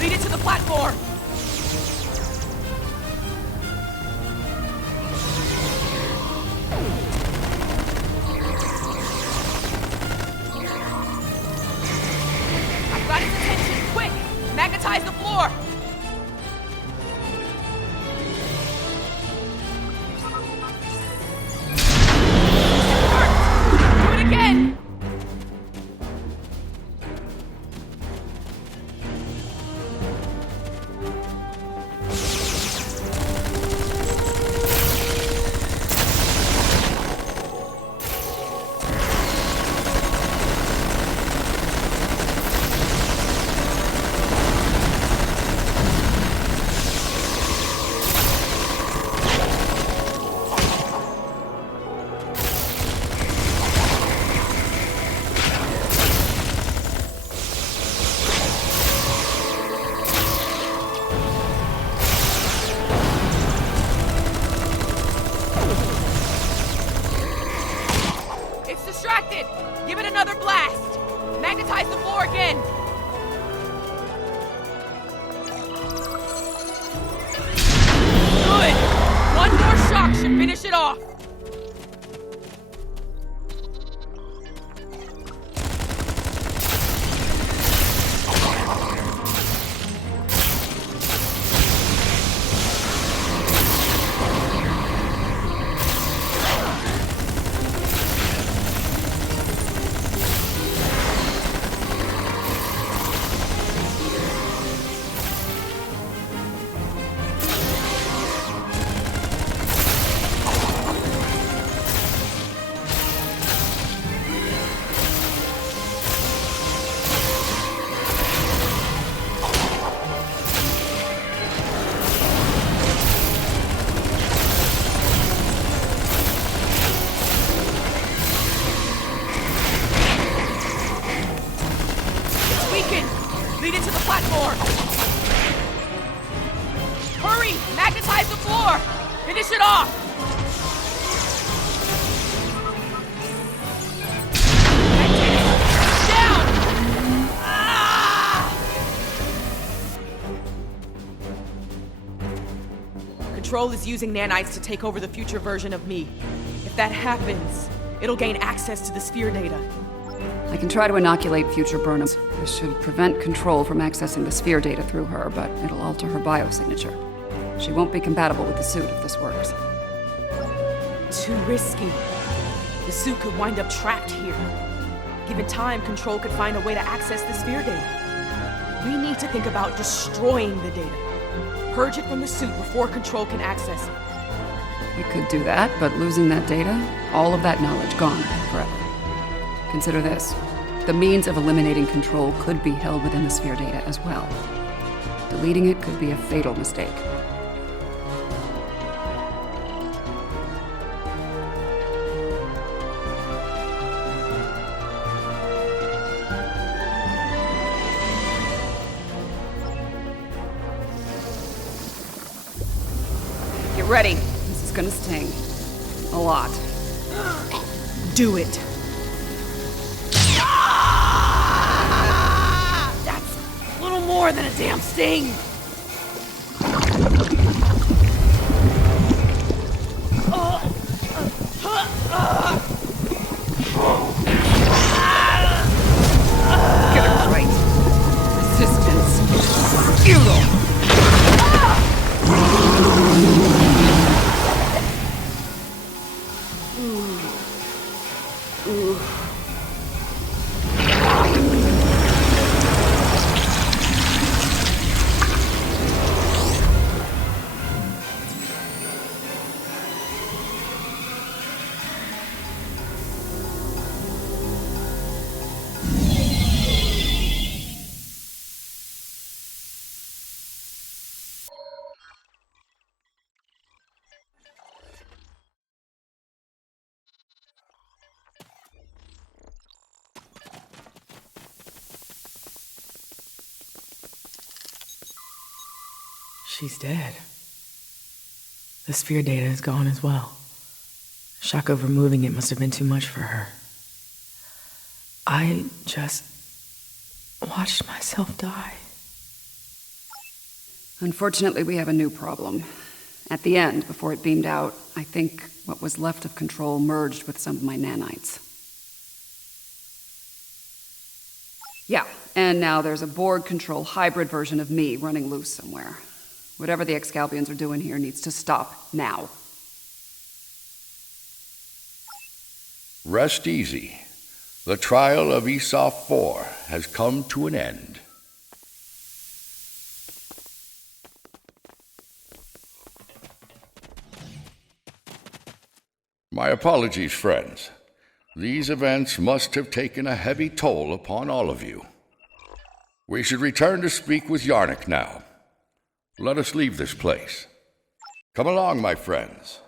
Lead it to the platform! I've got his attention! Quick! Magnetize the floor! Do it again! Distracted! Give it another blast! Magnetize the floor again! Good! One more shock should finish it off! Lead it to the platform! Hurry! Magnetize the floor! Finish it off! Down! Ah! Control is using nanites to take over the future version of me. If that happens, it'll gain access to the sphere data. I can try to inoculate future Burnham. This should prevent Control from accessing the sphere data through her, but it'll alter her biosignature. She won't be compatible with the suit if this works. Too risky. The suit could wind up trapped here. Given time, Control could find a way to access the sphere data. We need to think about destroying the data. Purge it from the suit before Control can access it. We could do that, but losing that data, all of that knowledge gone forever. Consider this. The means of eliminating Control could be held within the sphere data as well. Deleting it could be a fatal mistake. Get ready. This is gonna sting. A lot. Do it. More than a damn sting! Get it right. Resistance is futile! She's dead. The sphere data is gone as well. Shock of removing it must have been too much for her. I just watched myself die. Unfortunately, we have a new problem. At the end, before it beamed out, I think what was left of Control merged with some of my nanites. Yeah, and now there's a Borg Control hybrid version of me running loose somewhere. Whatever the Excalbians are doing here needs to stop now. Rest easy. The trial of Esau 4 has come to an end. My apologies, friends. These events must have taken a heavy toll upon all of you. We should return to speak with Yarnik now. Let us leave this place. Come along, my friends.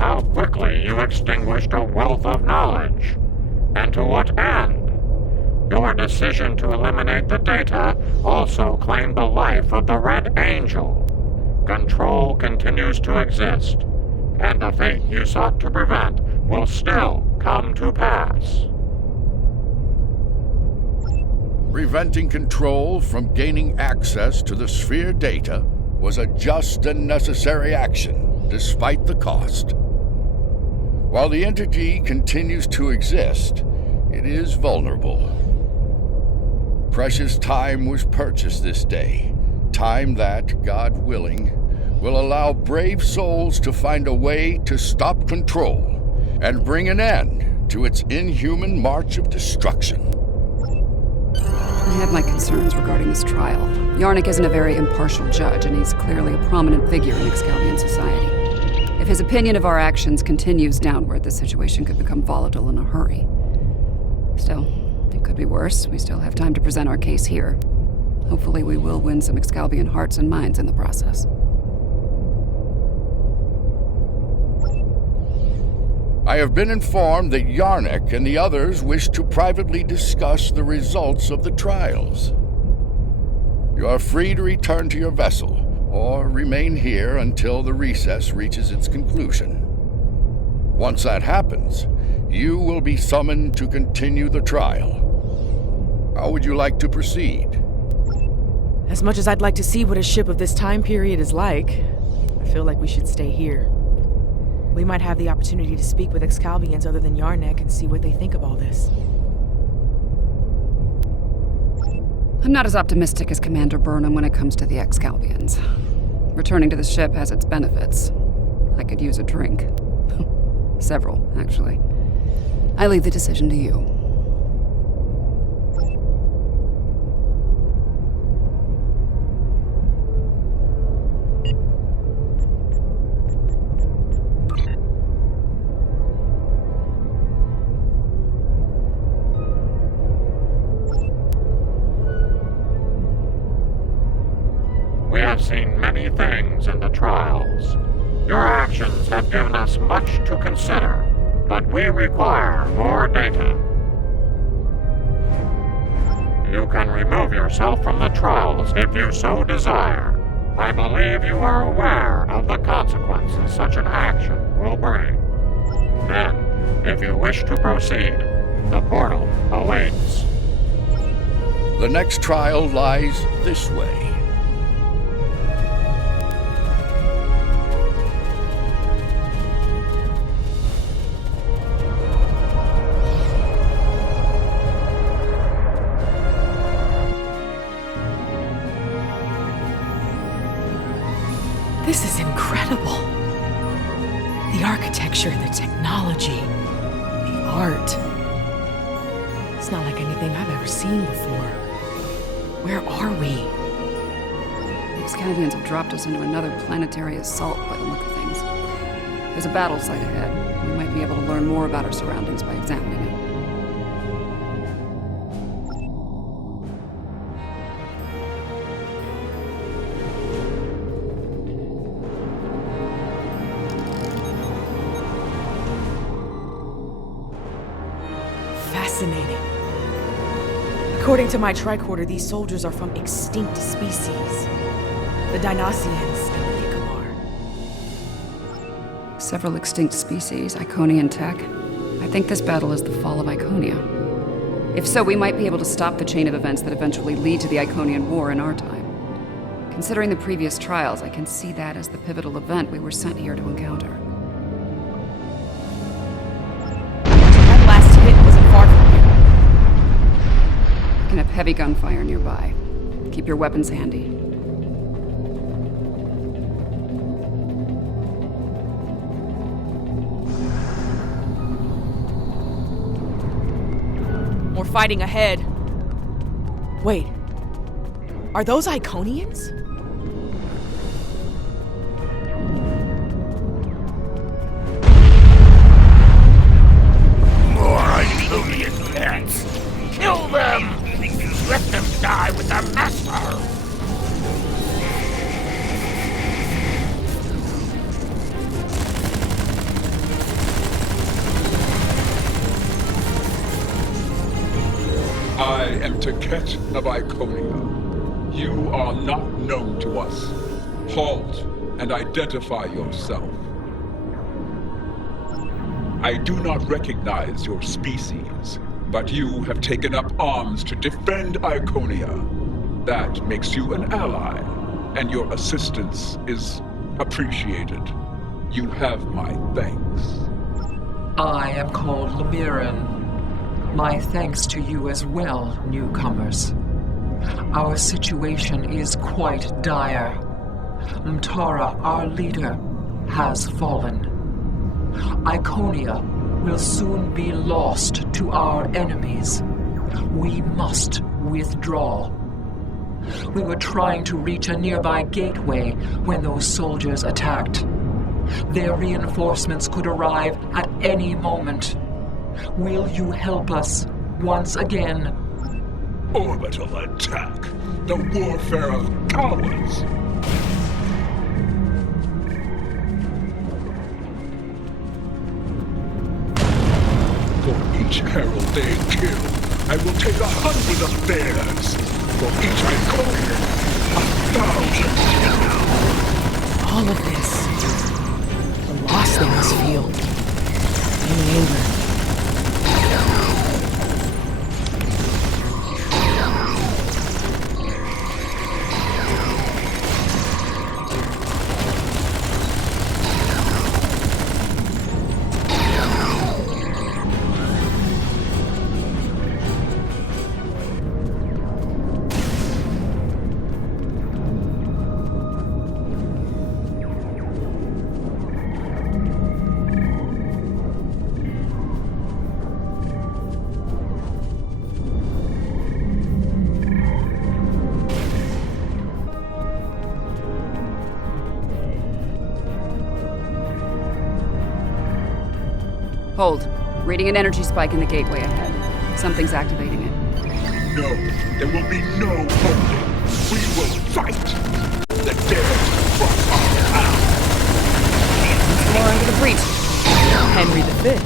How quickly you extinguished a wealth of knowledge. And to what end? Your decision to eliminate the data also claimed the life of the Red Angel. Control continues to exist, and the fate you sought to prevent will still come to pass. Preventing Control from gaining access to the sphere data was a just and necessary action, despite the cost. While the entity continues to exist, it is vulnerable. Precious time was purchased this day, time that, God willing, will allow brave souls to find a way to stop Control and bring an end to its inhuman march of destruction. I have my concerns regarding this trial. Yarnik isn't a very impartial judge, and he's clearly a prominent figure in Excalbian society. If his opinion of our actions continues downward, the situation could become volatile in a hurry. Still, it could be worse. We still have time to present our case here. Hopefully we will win some Excalbian hearts and minds in the process. I have been informed that Yarnik and the others wish to privately discuss the results of the trials. You are free to return to your vessel, or remain here until the recess reaches its conclusion. Once that happens, you will be summoned to continue the trial. How would you like to proceed? As much as I'd like to see what a ship of this time period is like, I feel like we should stay here. We might have the opportunity to speak with Excalbians other than Yarnik and see what they think of all this. I'm not as optimistic as Commander Burnham when it comes to the Excalbians. Returning to the ship has its benefits. I could use a drink. Several, actually. I leave the decision to you. We have seen many things in the trials. Your actions have given us much to consider, but we require more data. You can remove yourself from the trials if you so desire. I believe you are aware of the consequences such an action will bring. Then, if you wish to proceed, the portal awaits. The next trial lies this way. This is incredible. The architecture, the technology, the art. It's not like anything I've ever seen before. Where are we? The Excalbians have dropped us into another planetary assault by the look of things. There's a battle site ahead. We might be able to learn more about our surroundings by examining it. According to my tricorder, these soldiers are from extinct species. The Dynasians and the Ikalar. Several extinct species, Iconian tech. I think this battle is the fall of Iconia. If so, we might be able to stop the chain of events that eventually lead to the Iconian War in our time. Considering the previous trials, I can see that as the pivotal event we were sent here to encounter. That last hit wasn't far from here. You can have heavy gunfire nearby. Keep your weapons handy. More fighting ahead. Wait. Are those Iconians? More Iconian pets! Kill them! Let them die with their master! I am Taket of Iconia. You are not known to us. Halt and identify yourself. I do not recognize your species, but you have taken up arms to defend Iconia. That makes you an ally, and your assistance is appreciated. You have my thanks. I am called Lemiran. My thanks to you as well, newcomers. Our situation is quite dire. Mtara, our leader, has fallen. Iconia will soon be lost to our enemies. We must withdraw. We were trying to reach a nearby gateway when those soldiers attacked. Their reinforcements could arrive at any moment. Will you help us once again? Orbital attack. The warfare of cowards. For each herald they kill, I will take 100 of theirs. For each Iconian, 1,000. All of this. The loss they must feel. And anger. Hold. Reading an energy spike in the gateway ahead. Something's activating it. No, there will be no holding. We will fight. The dead cross our path. More under the breach. Henry V.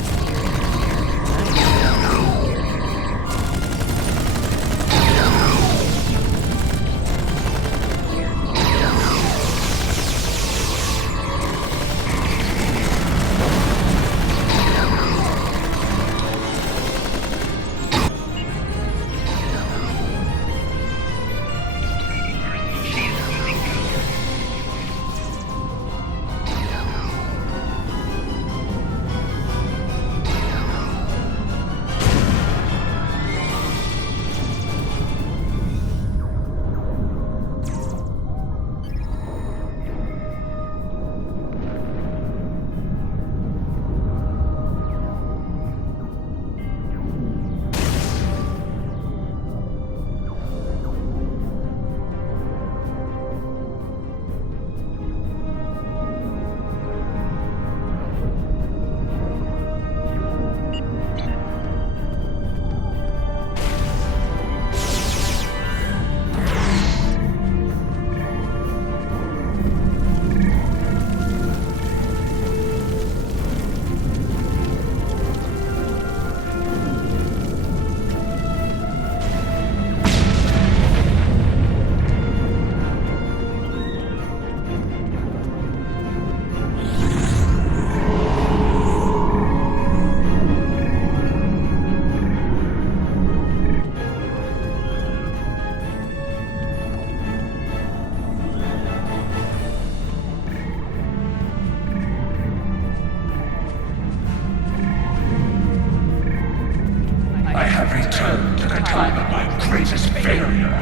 failure.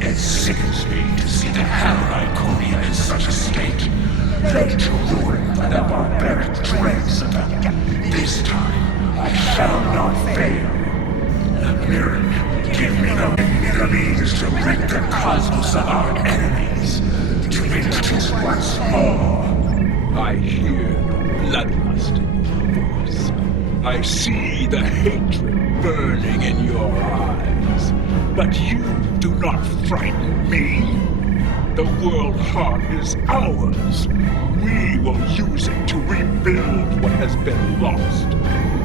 It sickens me to see the Hammer Iconia in such a state, ready to ruin by the barbaric dregs of them. This time, I shall not fail. Mirren, give me the means to rid the cosmos of our enemies, to introduce once more. I hear the bloodlust in your voice. I see the hatred burning in your eyes. But you do not frighten me. The World Heart is ours. We will use it to rebuild what has been lost.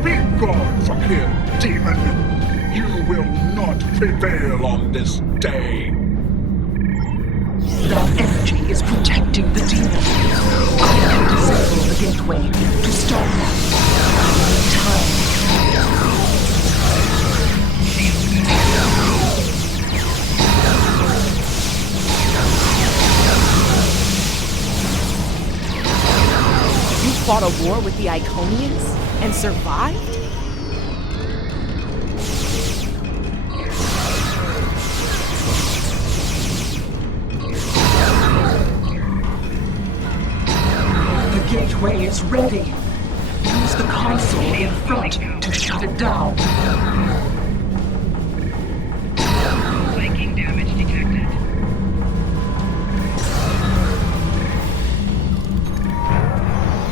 Be gone from here, demon. You will not prevail on this day. That energy is protecting the demon. I can disable the gateway to stop that. Time. You fought a war with the Iconians and survived? The gateway is ready. Use the console in front to shut it down. Flanking damage detected.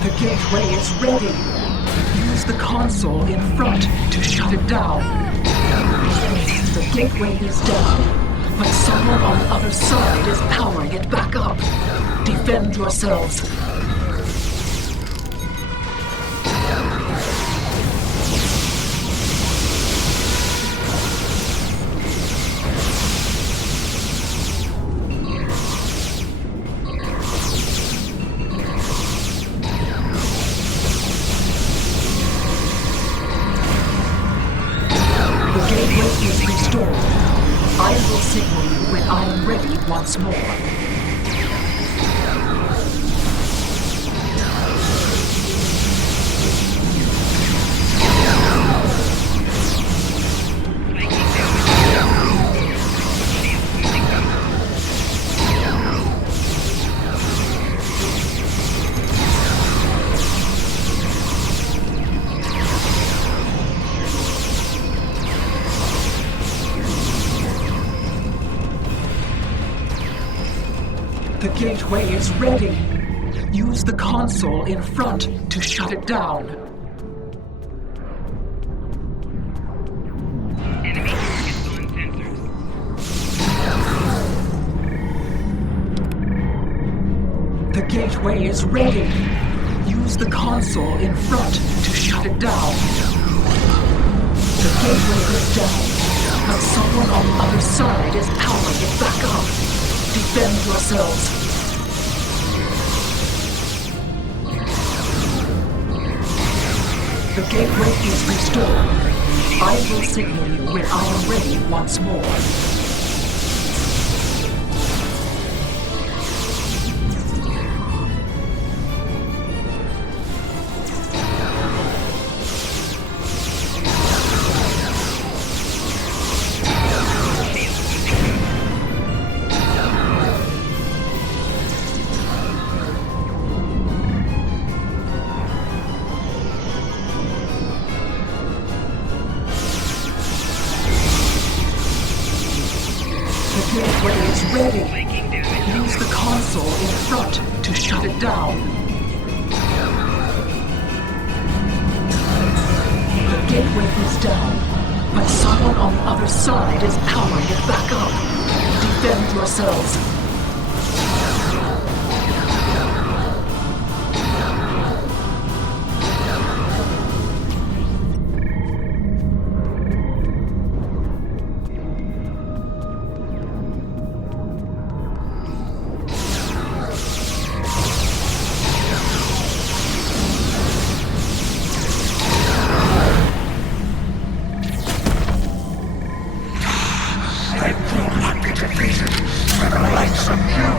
The gateway is ready. Use the console in front to shut it down. The gateway is down, but someone on the other side is powering it back up. Defend yourselves. I will signal you when I am ready once more. The gateway is ready. Use the console in front to shut it down. Enemy targets on sensors. The gateway is ready. Use the console in front to shut it down. The gateway is down, but someone on the other side is powering it back up. Defend yourselves. The gateway is restored. I will signal you when I am ready once more. The gateway is ready. Use the console in front to shut it down. The gateway is down, but someone on the other side is powering it back up. Defend yourselves. I will not be defeated by the likes of you.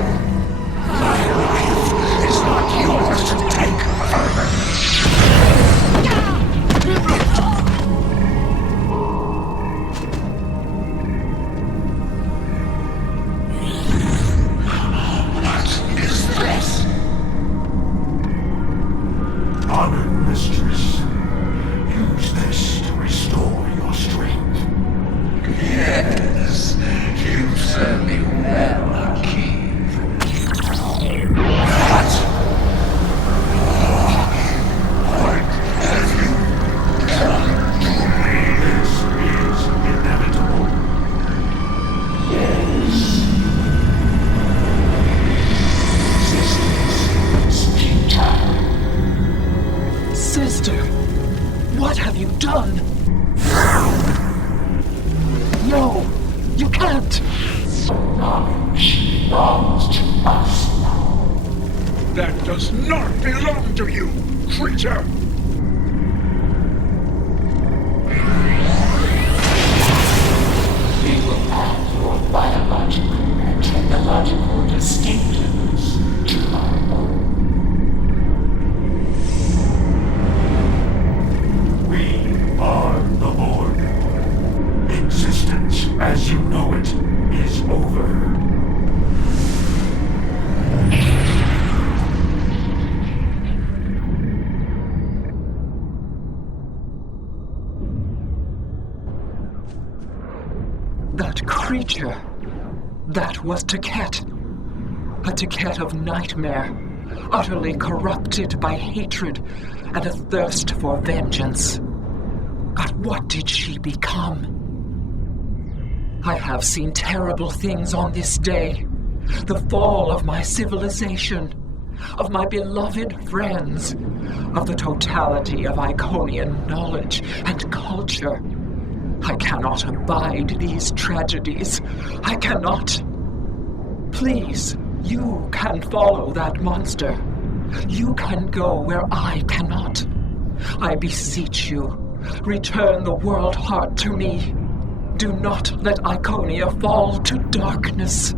Serve me well, Akeem. What? What have you done to me? This is inevitable. Yes. Speak time. Sister, what have you done? No, you can't. She belongs to us now. That does not belong to you, creature! We will add your biological and technological distinctiveness to our own. We are the Borg. Existence as you know it is over. That creature. That was Taket. A Taket of nightmare, utterly corrupted by hatred and a thirst for vengeance. But what did she become? I have seen terrible things on this day. The fall of my civilization, of my beloved friends, of the totality of Iconian knowledge and culture. I cannot abide these tragedies. I cannot. Please, you can follow that monster. You can go where I cannot. I beseech you, return the world heart to me. Do not let Iconia fall to darkness.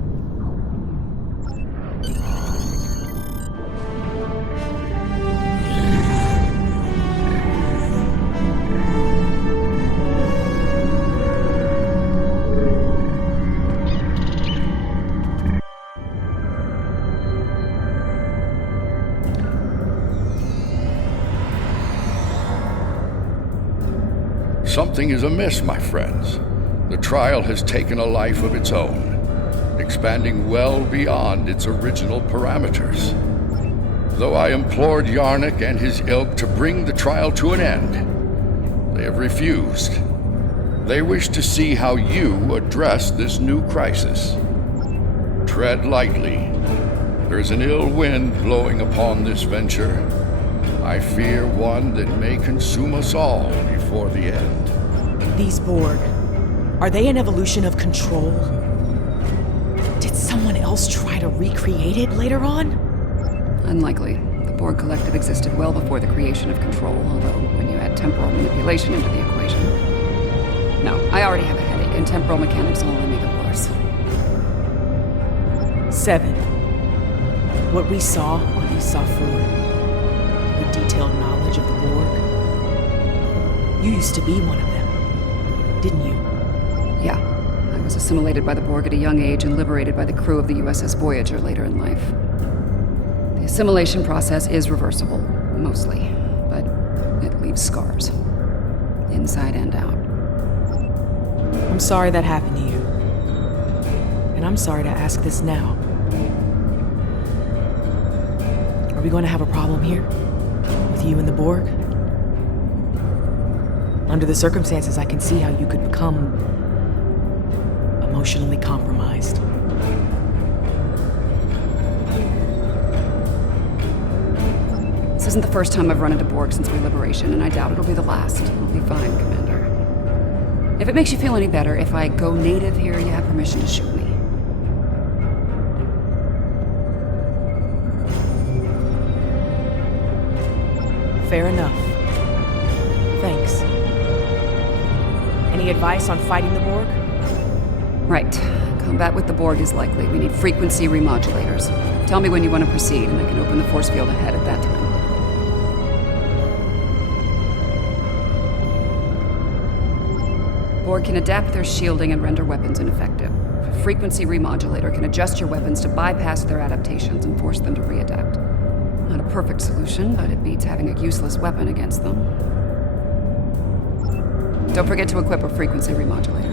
Something is amiss, my friends. The trial has taken a life of its own, expanding well beyond its original parameters. Though I implored Yarnik and his ilk to bring the trial to an end, they have refused. They wish to see how you address this new crisis. Tread lightly. There's an ill wind blowing upon this venture. I fear one that may consume us all before the end. These Borg, are they an evolution of Control? Did someone else try to recreate it later on? Unlikely. The Borg Collective existed well before the creation of Control, although when you add temporal manipulation into the equation... No, I already have a headache, and temporal mechanics will only make it worse. 7. What we saw on Isafur, your detailed knowledge of the Borg. You used to be one of them, didn't you? Yeah. I was assimilated by the Borg at a young age and liberated by the crew of the USS Voyager later in life. The assimilation process is reversible, mostly, but it leaves scars. Inside and out. I'm sorry that happened to you. And I'm sorry to ask this now. Are we going to have a problem here? With you and the Borg? Under the circumstances, I can see how you could become emotionally compromised. This isn't the first time I've run into Borg since my liberation, and I doubt it'll be the last. I'll be fine, Commander. If it makes you feel any better, if I go native here, you have permission to shoot me. Fair enough. Thanks. Any advice on fighting the Borg? Right. Combat with the Borg is likely. We need frequency remodulators. Tell me when you want to proceed, and I can open the force field ahead at that time. Borg can adapt their shielding and render weapons ineffective. A frequency remodulator can adjust your weapons to bypass their adaptations and force them to readapt. Not a perfect solution, but it beats having a useless weapon against them. Don't forget to equip a frequency remodulator.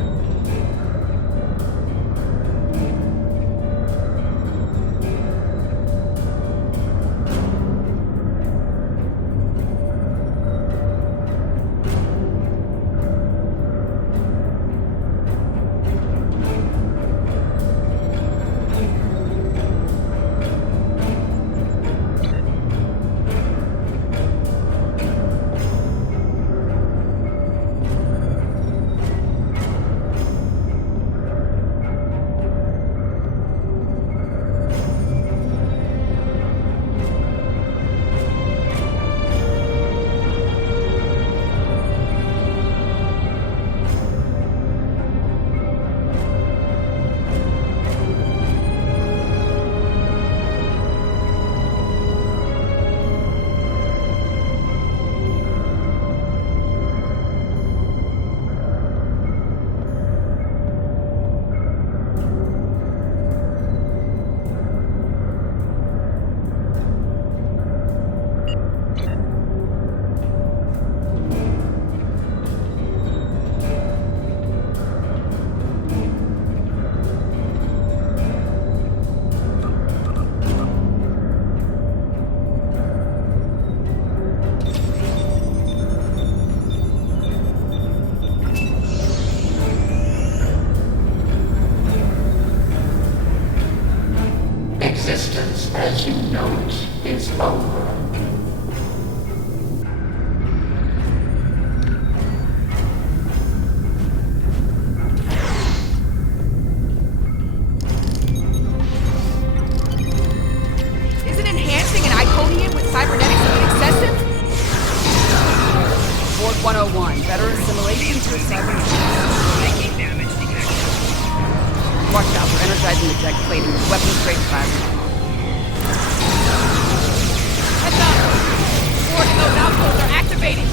existence as you know it is over. Isn't enhancing an Iconian with cybernetics a bit excessive? Borg 101, better assimilation to cybernetics. Watch out, we're energizing the jet plating with weapons-grade plasma. Heads up! Borg and those outposts are activating!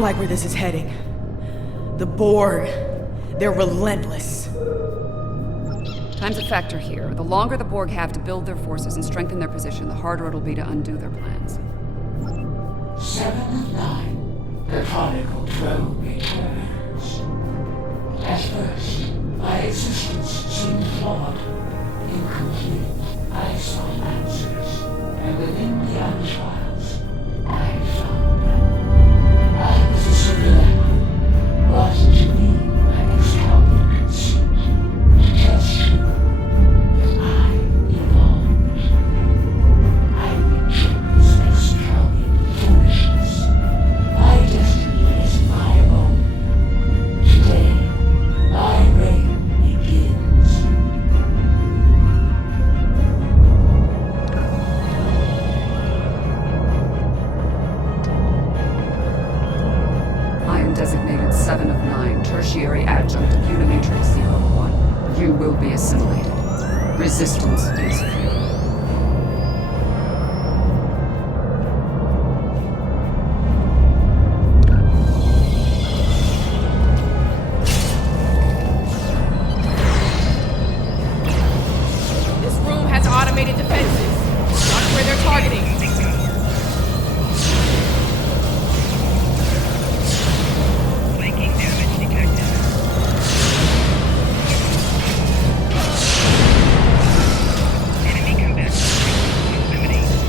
don't like where this is heading. The Borg, they're relentless. Time's a factor here. The longer the Borg have to build their forces and strengthen their position, the harder it'll be to undo their plans. 7 of 9. The prodigal drone returns. At first, my existence seemed flawed, incomplete. I sought answers, and within the Untrials, I found them. I was a civilian, brought to me by this helping conceit to test you that I evolved. I reject this extravagant foolishness. My destiny is my own. Today, my reign begins. I am designated 7 of 9, tertiary adjunct of Unimatrix 01. You will be assimilated. Resistance is futile. This room has automated defenses. Watch where they're targeting. Flanking damage detected. Enemy combatants eliminated.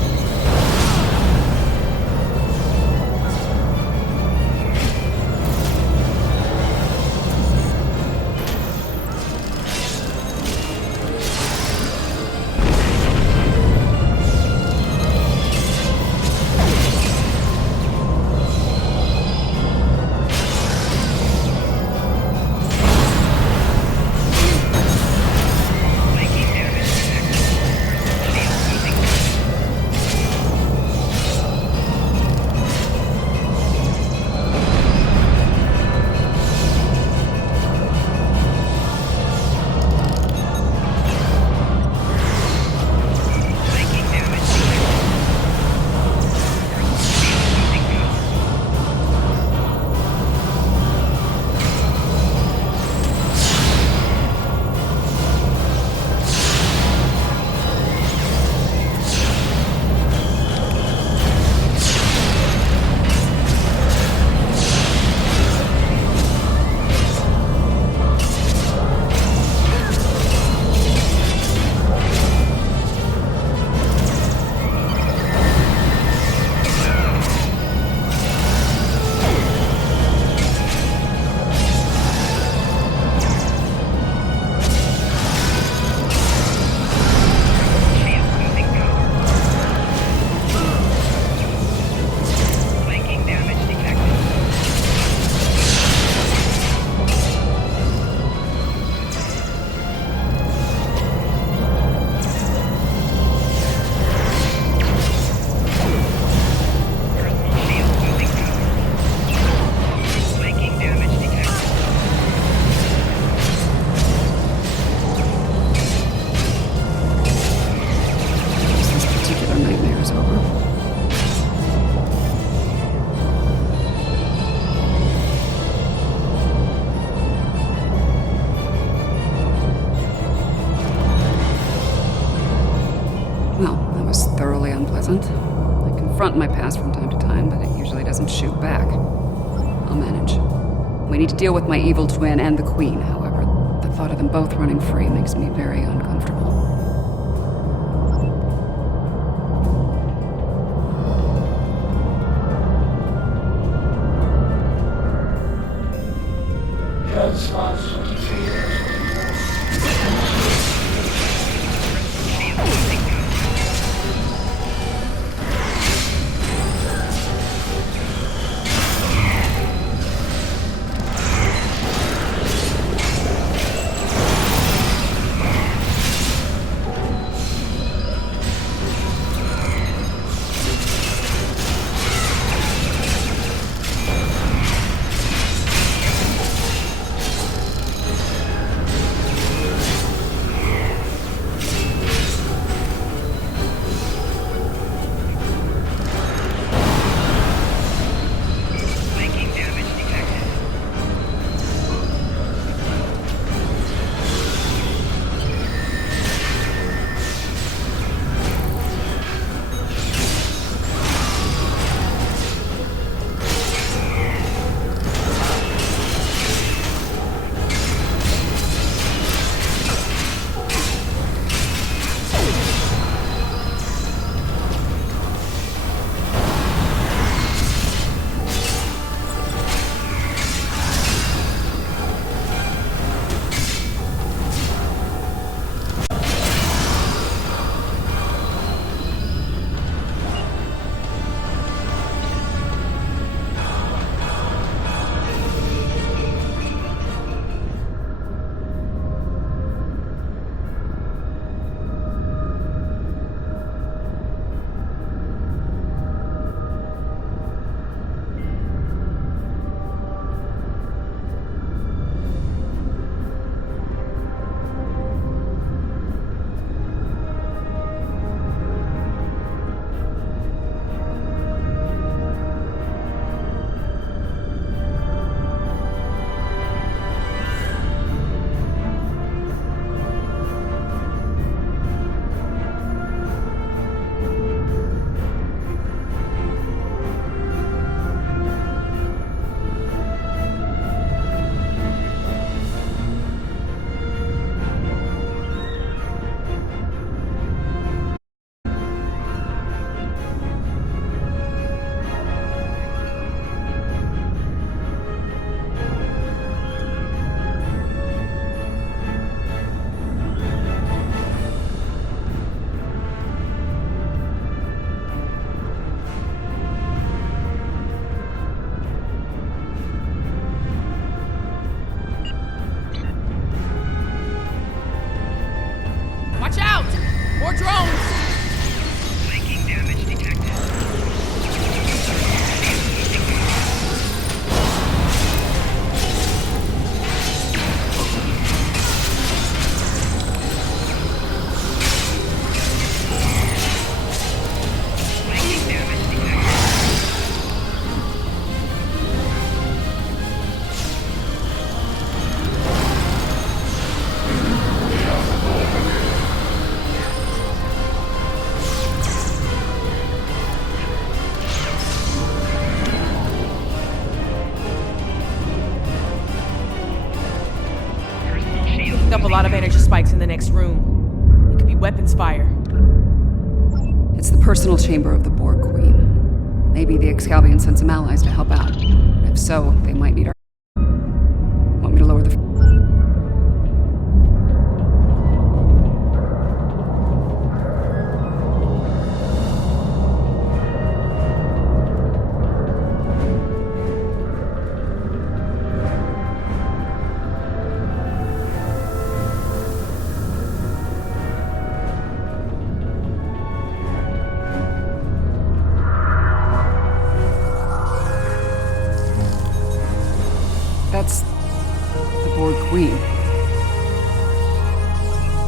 Flanking damage detected. Shield losing power. Flanking damage detected. Shield losing power. Shield losing power. Flanking damage detected. Personal shield losing power. Flanking damage detected. This particular nightmare is over. Well, that was thoroughly unpleasant. I confront my past from time to time, but it usually doesn't shoot back. I'll manage. We need to deal with my evil twin and the Queen, however. The thought of them both running free makes me very uncomfortable. Transport 23. Shield losing power. lot of energy spikes in the next room. It could be weapons fire. It's the personal chamber of the Borg Queen. Maybe the Excalbians sent some allies to help out. If so, they might need our... Want me to lower the... That's the Borg Queen.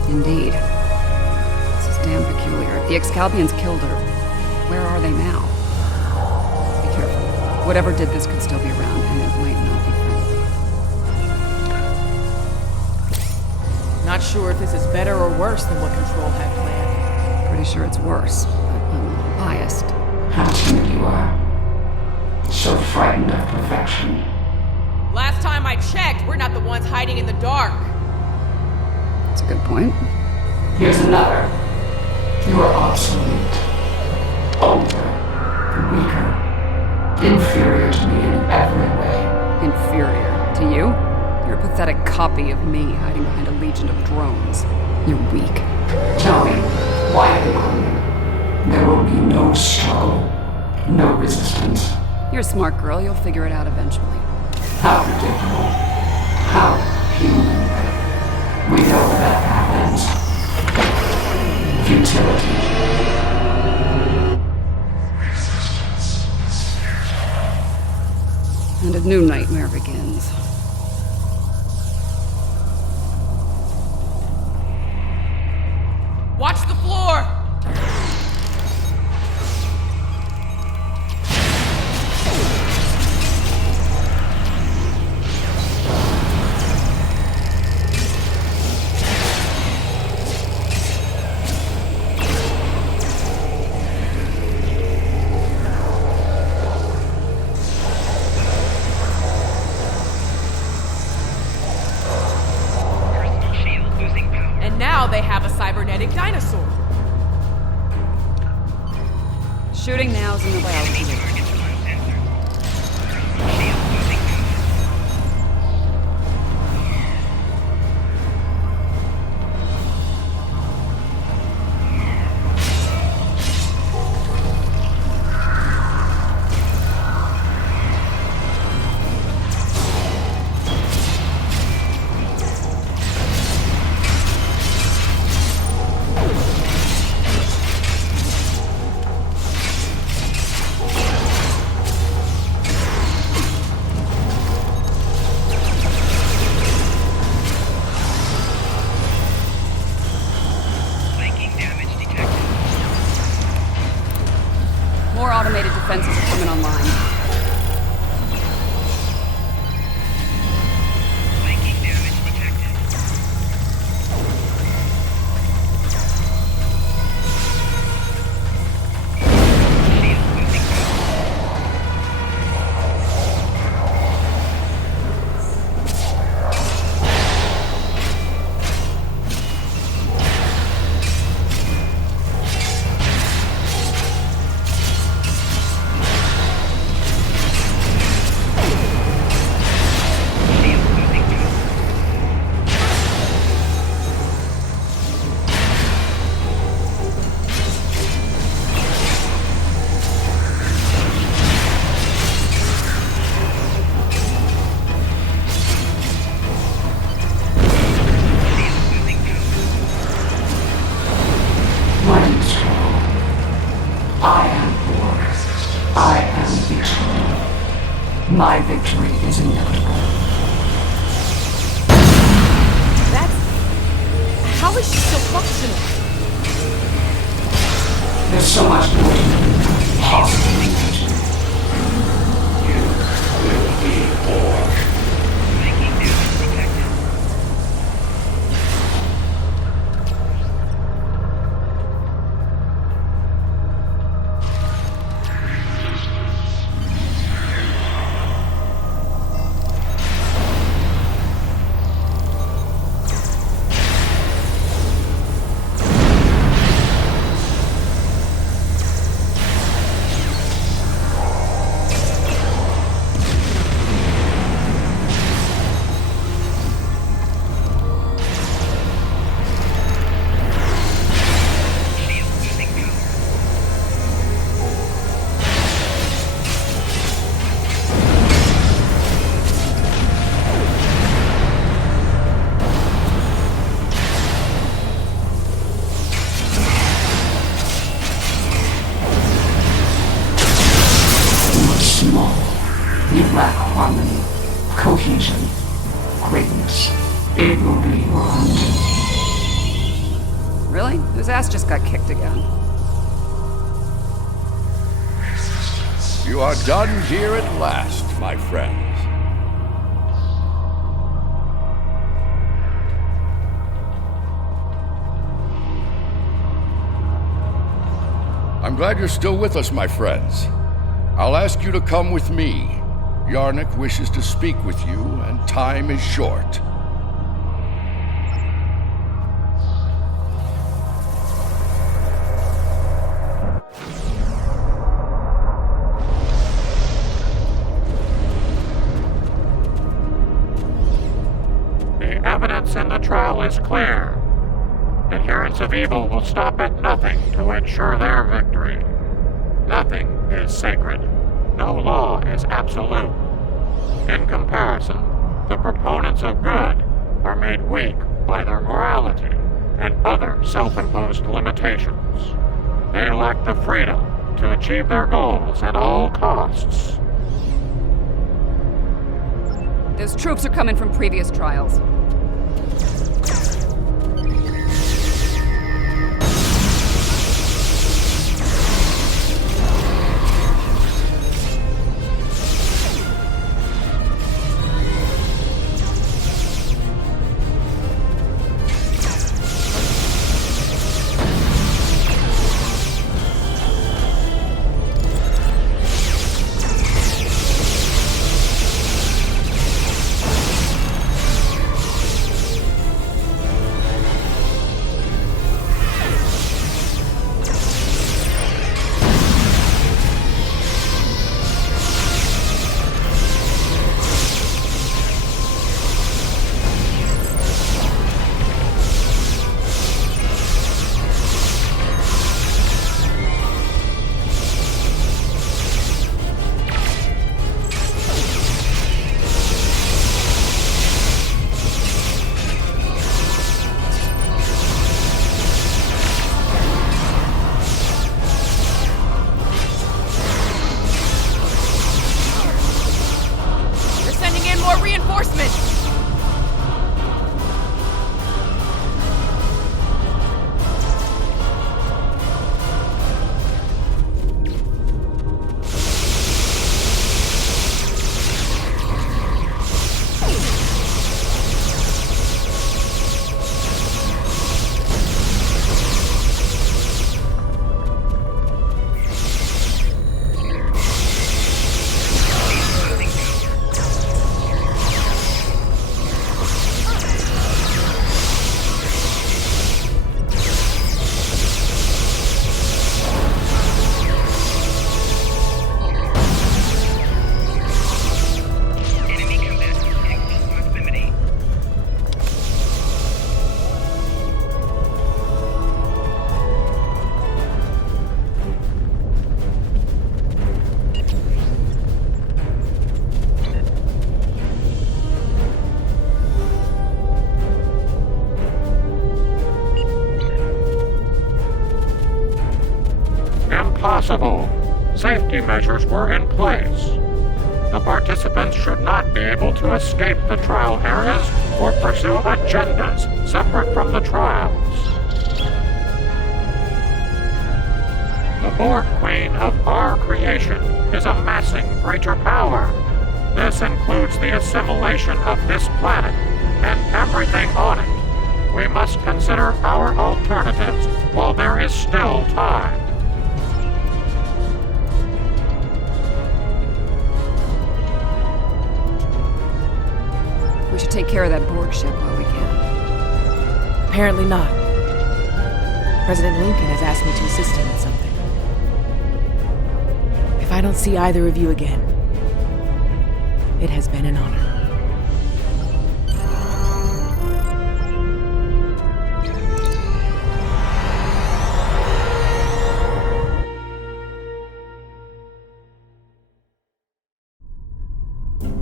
Indeed. This is damn peculiar. If the Excalbians killed her, where are they now? Be careful. Whatever did this could still be around, and it might not be friendly. Not sure if this is better or worse than what Control had planned. Pretty sure it's worse, but I'm a little biased. How timid you are. So frightened of perfection. Last time I checked, we're not the ones hiding in the dark. That's a good point. Here's another. You are obsolete. Older. Weaker. Inferior to me in every way. Inferior to you? You're a pathetic copy of me hiding behind a legion of drones. You're weak. Tell me, why are they Queen? There will be no struggle. No resistance. You're a smart girl. You'll figure it out eventually. How predictable. How human. We know that happens. Futility. And a new nightmare begins. Watch the floor! And now they have a cybernetic dinosaur. Shooting now's in the biology. More automated defenses are coming online. Flanking damage detected. Shield losing My victory is inevitable. How is she still functional? There's so much more to me. Possibly. You will be Borg. Flanking damage detected. harmony, cohesion, greatness. It will be earned. Really? Whose ass just got kicked again? You are done here at last, my friends. I'm glad you're still with us, my friends. I'll ask you to come with me. Yarnik wishes to speak with you, and time is short. The evidence in the trial is clear. Adherents of evil will stop at nothing to ensure their victory. Nothing is sacred. No law is absolute. In comparison, the proponents of good are made weak by their morality and other self-imposed limitations. They lack the freedom to achieve their goals at all costs. Those troops are coming from previous trials. Impossible. Safety measures were in place. The participants should not be able to escape the trial areas or pursue agendas separate from the trials. The Borg Queen of our creation is amassing greater power. This includes the assimilation of this planet and everything on it. We must consider our alternatives while there is still time. We should take care of that Borg ship while we can. Apparently not. President Lincoln has asked me to assist him in something. If I don't see either of you again, it has been an honor.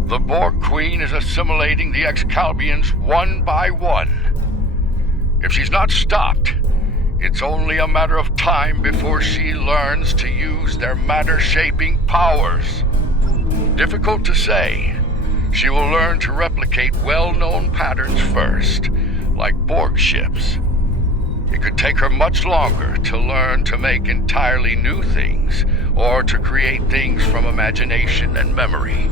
The Borg Queen is assimilating the Excalbians one by one. If she's not stopped, it's only a matter of time before she learns to use their matter-shaping powers. Difficult to say, She will learn to replicate well-known patterns first, like Borg ships. It could take her much longer to learn to make entirely new things, or to create things from imagination and memory.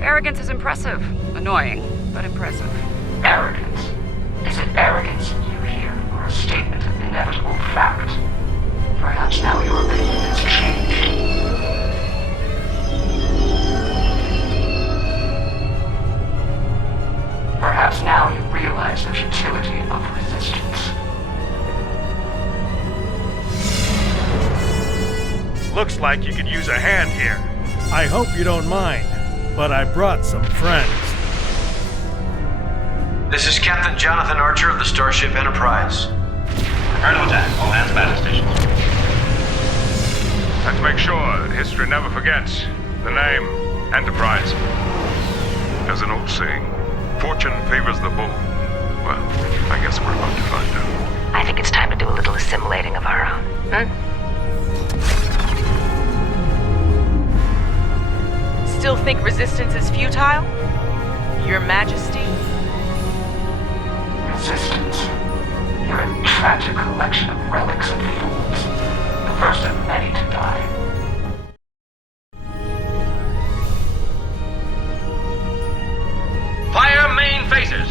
Arrogance is impressive. Annoying, but impressive. Arrogance? Is it arrogance you hear, or a statement of inevitable fact? Perhaps now your opinion has changed. Perhaps now you realize the futility of resistance. Looks like you could use a hand here. I hope you don't mind, but I brought some friends. This is Captain Jonathan Archer of the Starship Enterprise. Prepare to attack. All hands battle stations. Let's make sure that history never forgets the name Enterprise. There's an old saying, fortune favors the bold. Well, I guess we're about to find out. I think it's time to do a little assimilating of our own. Still think resistance is futile? Your Majesty? Resistance? You're a tragic collection of relics and fools. The first of many to die. Fire main phases!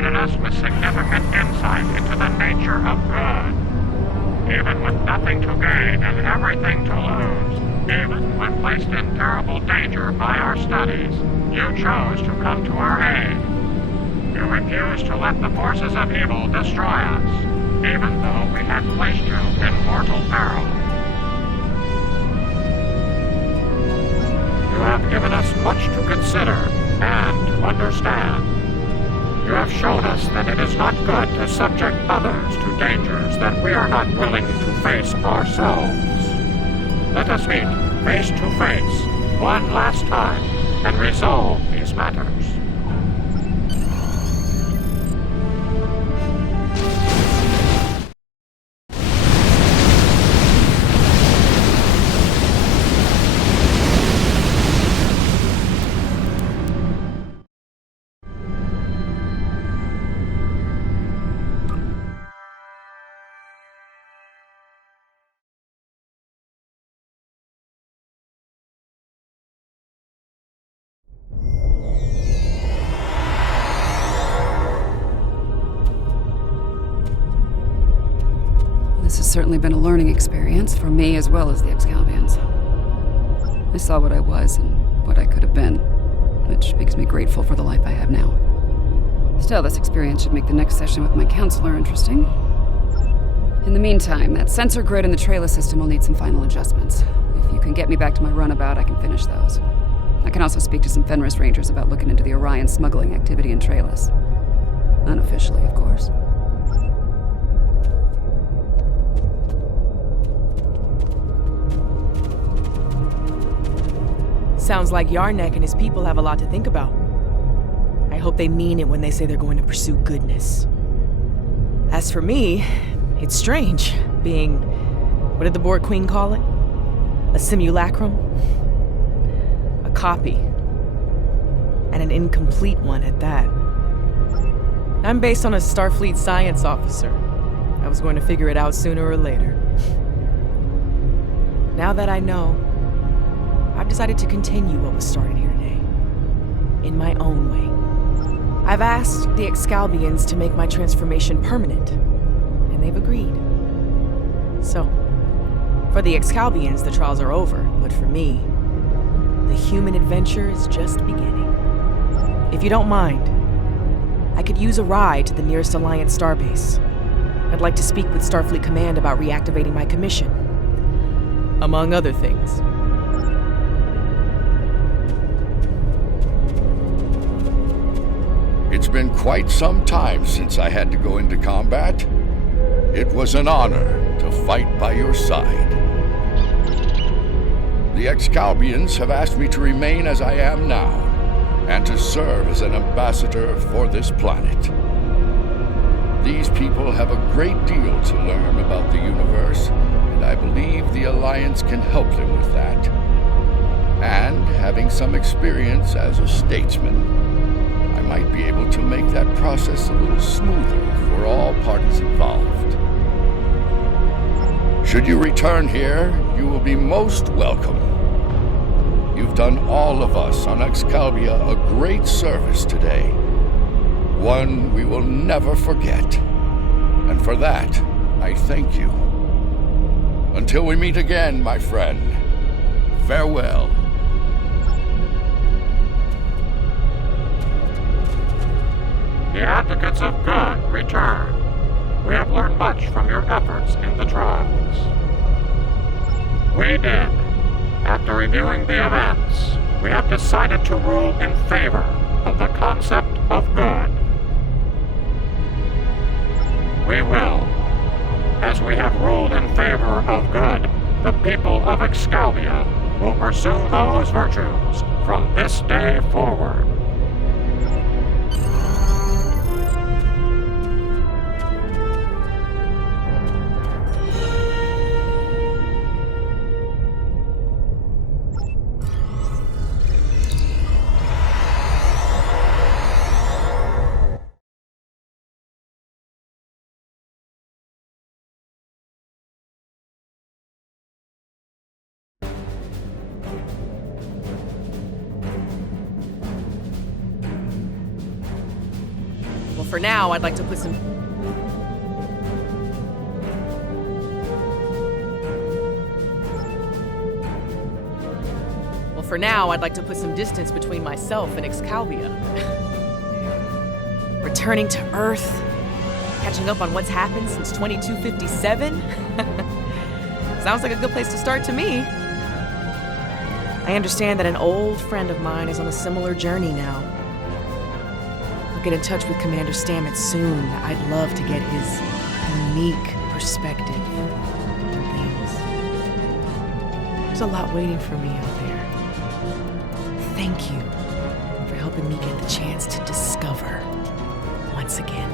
provided us with significant insight into the nature of good. Even with nothing to gain and everything to lose, even when placed in terrible danger by our studies, you chose to come to our aid. You refused to let the forces of evil destroy us, even though we had placed you in mortal peril. You have given us much to consider and to understand. You have shown us that it is not good to subject others to dangers that we are not willing to face ourselves. Let us meet face to face one last time and resolve these matters. This has certainly been a learning experience for me as well as the Excalbians. I saw what I was and what I could have been, which makes me grateful for the life I have now. Still, this experience should make the next session with my counselor interesting. In the meantime, that sensor grid in the Trayla system will need some final adjustments. If you can get me back to my runabout, I can finish those. I can also speak to some Fenris Rangers about looking into the Orion smuggling activity in Traylas. Unofficially, of course. Sounds like Yarnek and his people have a lot to think about. I hope they mean it when they say they're going to pursue goodness. As for me, it's strange, being, what did the Borg Queen call it? A simulacrum? A copy. And an incomplete one at that. I'm based on a Starfleet science officer. I was going to figure it out sooner or later. Now that I know, I've decided to continue what was started here today. In my own way. I've asked the Excalbians to make my transformation permanent, and they've agreed. So, for the Excalbians, the trials are over, but for me, the human adventure is just beginning. If you don't mind, I could use a ride to the nearest Alliance starbase. I'd like to speak with Starfleet Command about reactivating my commission. Among other things. It's been quite some time since I had to go into combat. It was an honor to fight by your side. The Excalbians have asked me to remain as I am now, and to serve as an ambassador for this planet. These people have a great deal to learn about the universe, and I believe the Alliance can help them with that. And having some experience as a statesman, I might be able to make that process a little smoother for all parties involved. Should you return here, you will be most welcome. You've done all of us on Excalibia a great service today. One we will never forget. And for that, I thank you. Until we meet again, my friend, farewell. The advocates of good return. We have learned much from your efforts in the trials. We did. After reviewing the events, we have decided to rule in favor of the concept of good. We will. As we have ruled in favor of good, the people of Excalibia will pursue those virtues from this day forward. for now, I'd like to put some... Well, for now, I'd like to put some distance between myself and Excalibur. Returning to Earth, catching up on what's happened since 2257. Sounds like a good place to start to me. I understand that an old friend of mine is on a similar journey now. I'll get in touch with Commander Stamets soon. I'd love to get his unique perspective on things. There's a lot waiting for me out there. Thank you for helping me get the chance to discover once again.